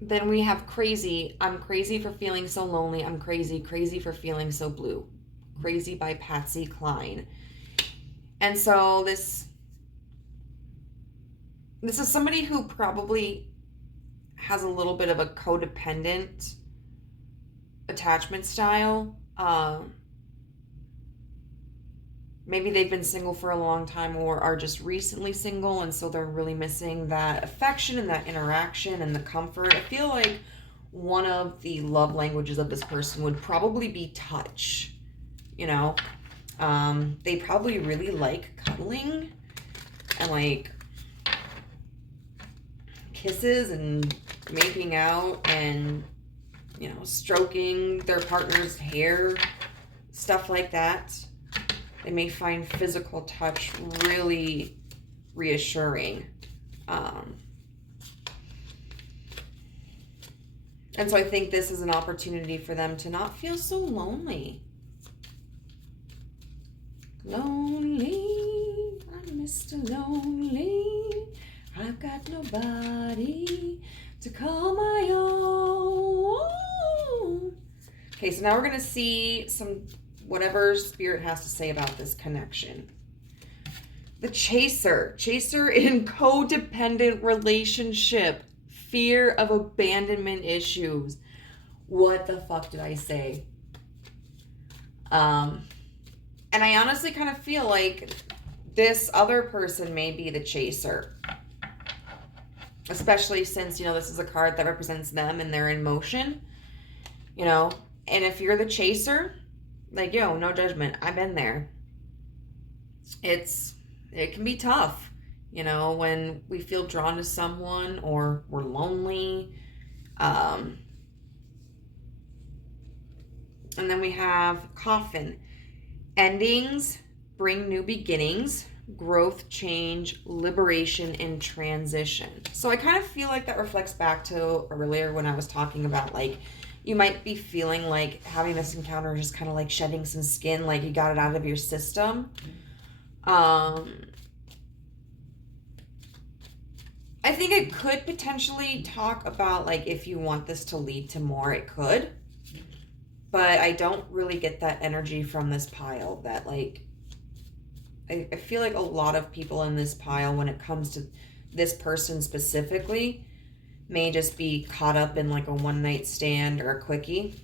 then we have crazy. I'm crazy for feeling so lonely. I'm crazy for feeling so blue. Crazy by Patsy Cline. And so this is somebody who probably has a little bit of a codependent attachment style. Maybe they've been single for a long time or are just recently single, and so they're really missing that affection and that interaction and the comfort. I feel like one of the love languages of this person would probably be touch. You know, they probably really like cuddling and like kisses and making out and, you know, stroking their partner's hair, stuff like that. They may find physical touch really reassuring. And so I think this is an opportunity for them to not feel so lonely. Lonely, I'm Mr. Lonely. I've got nobody to call my own. Okay, so now we're going to see whatever Spirit has to say about this connection. The Chaser. Chaser in codependent relationship. Fear of abandonment issues. What the fuck did I say? And I honestly kind of feel like this other person may be the Chaser. Especially since, this is a card that represents them and they're in motion. And if you're the Chaser, no judgment. I've been there. It can be tough, when we feel drawn to someone or we're lonely. And then we have Coffin. Endings bring new beginnings, growth, change, liberation, and transition. So I kind of feel like that reflects back to earlier when I was talking about, you might be feeling like having this encounter is just kind of like shedding some skin, like you got it out of your system. I think it could potentially talk about, if you want this to lead to more, it could. But I don't really get that energy from this pile that, I feel like a lot of people in this pile, when it comes to this person specifically, may just be caught up in, a one-night stand or a quickie.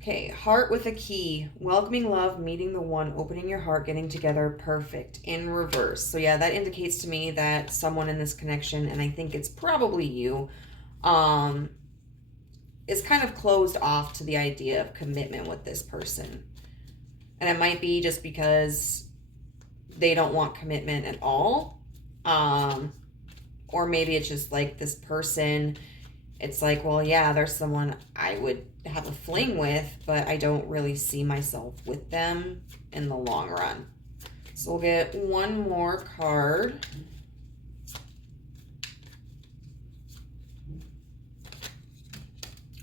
Okay, heart with a key. Welcoming love, meeting the one, opening your heart, getting together, perfect. In reverse. So yeah, that indicates to me that someone in this connection, and I think it's probably you, is kind of closed off to the idea of commitment with this person. And it might be just because they don't want commitment at all. Or maybe it's just this person, it's well, yeah, there's someone I would have a fling with, but I don't really see myself with them in the long run. So we'll get one more card.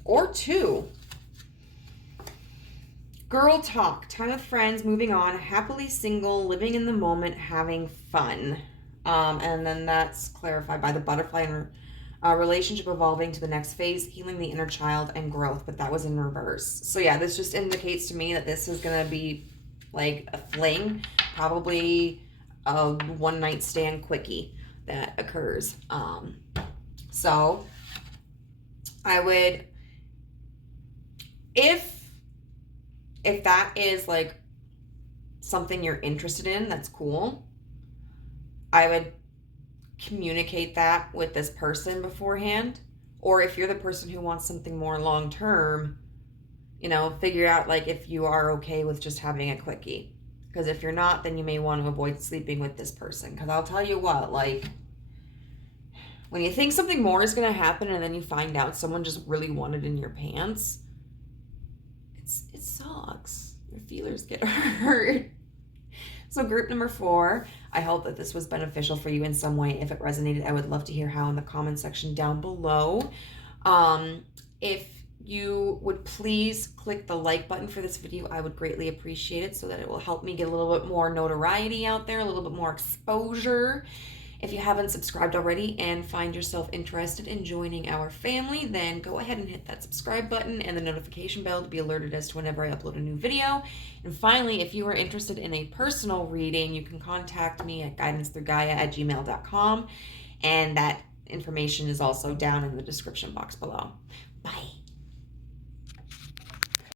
Or two. Girl talk. Time with friends, moving on, happily single, living in the moment, having fun. And then that's clarified by the butterfly and relationship evolving to the next phase, healing the inner child, and growth, but that was in reverse. So yeah, this just indicates to me that this is going to be a fling, probably a one-night stand quickie that occurs. So I would, if that is something you're interested in, that's cool. I would communicate that with this person beforehand. Or if you're the person who wants something more long-term, figure out if you are okay with just having a quickie. Because if you're not, then you may want to avoid sleeping with this person. Because I'll tell you what, when you think something more is going to happen and then you find out someone just really wanted in your pants, it sucks. Your feelers get hurt. So group number 4, I hope that this was beneficial for you in some way. If it resonated, I would love to hear how in the comment section down below. If you would please click the like button for this video, I would greatly appreciate it so that it will help me get a little bit more notoriety out there, a little bit more exposure. If you haven't subscribed already and find yourself interested in joining our family, then go ahead and hit that subscribe button and the notification bell to be alerted as to whenever I upload a new video. And finally, if you are interested in a personal reading, you can contact me at guidancethroughgaia@gmail.com, and that information is also down in the description box below. Bye.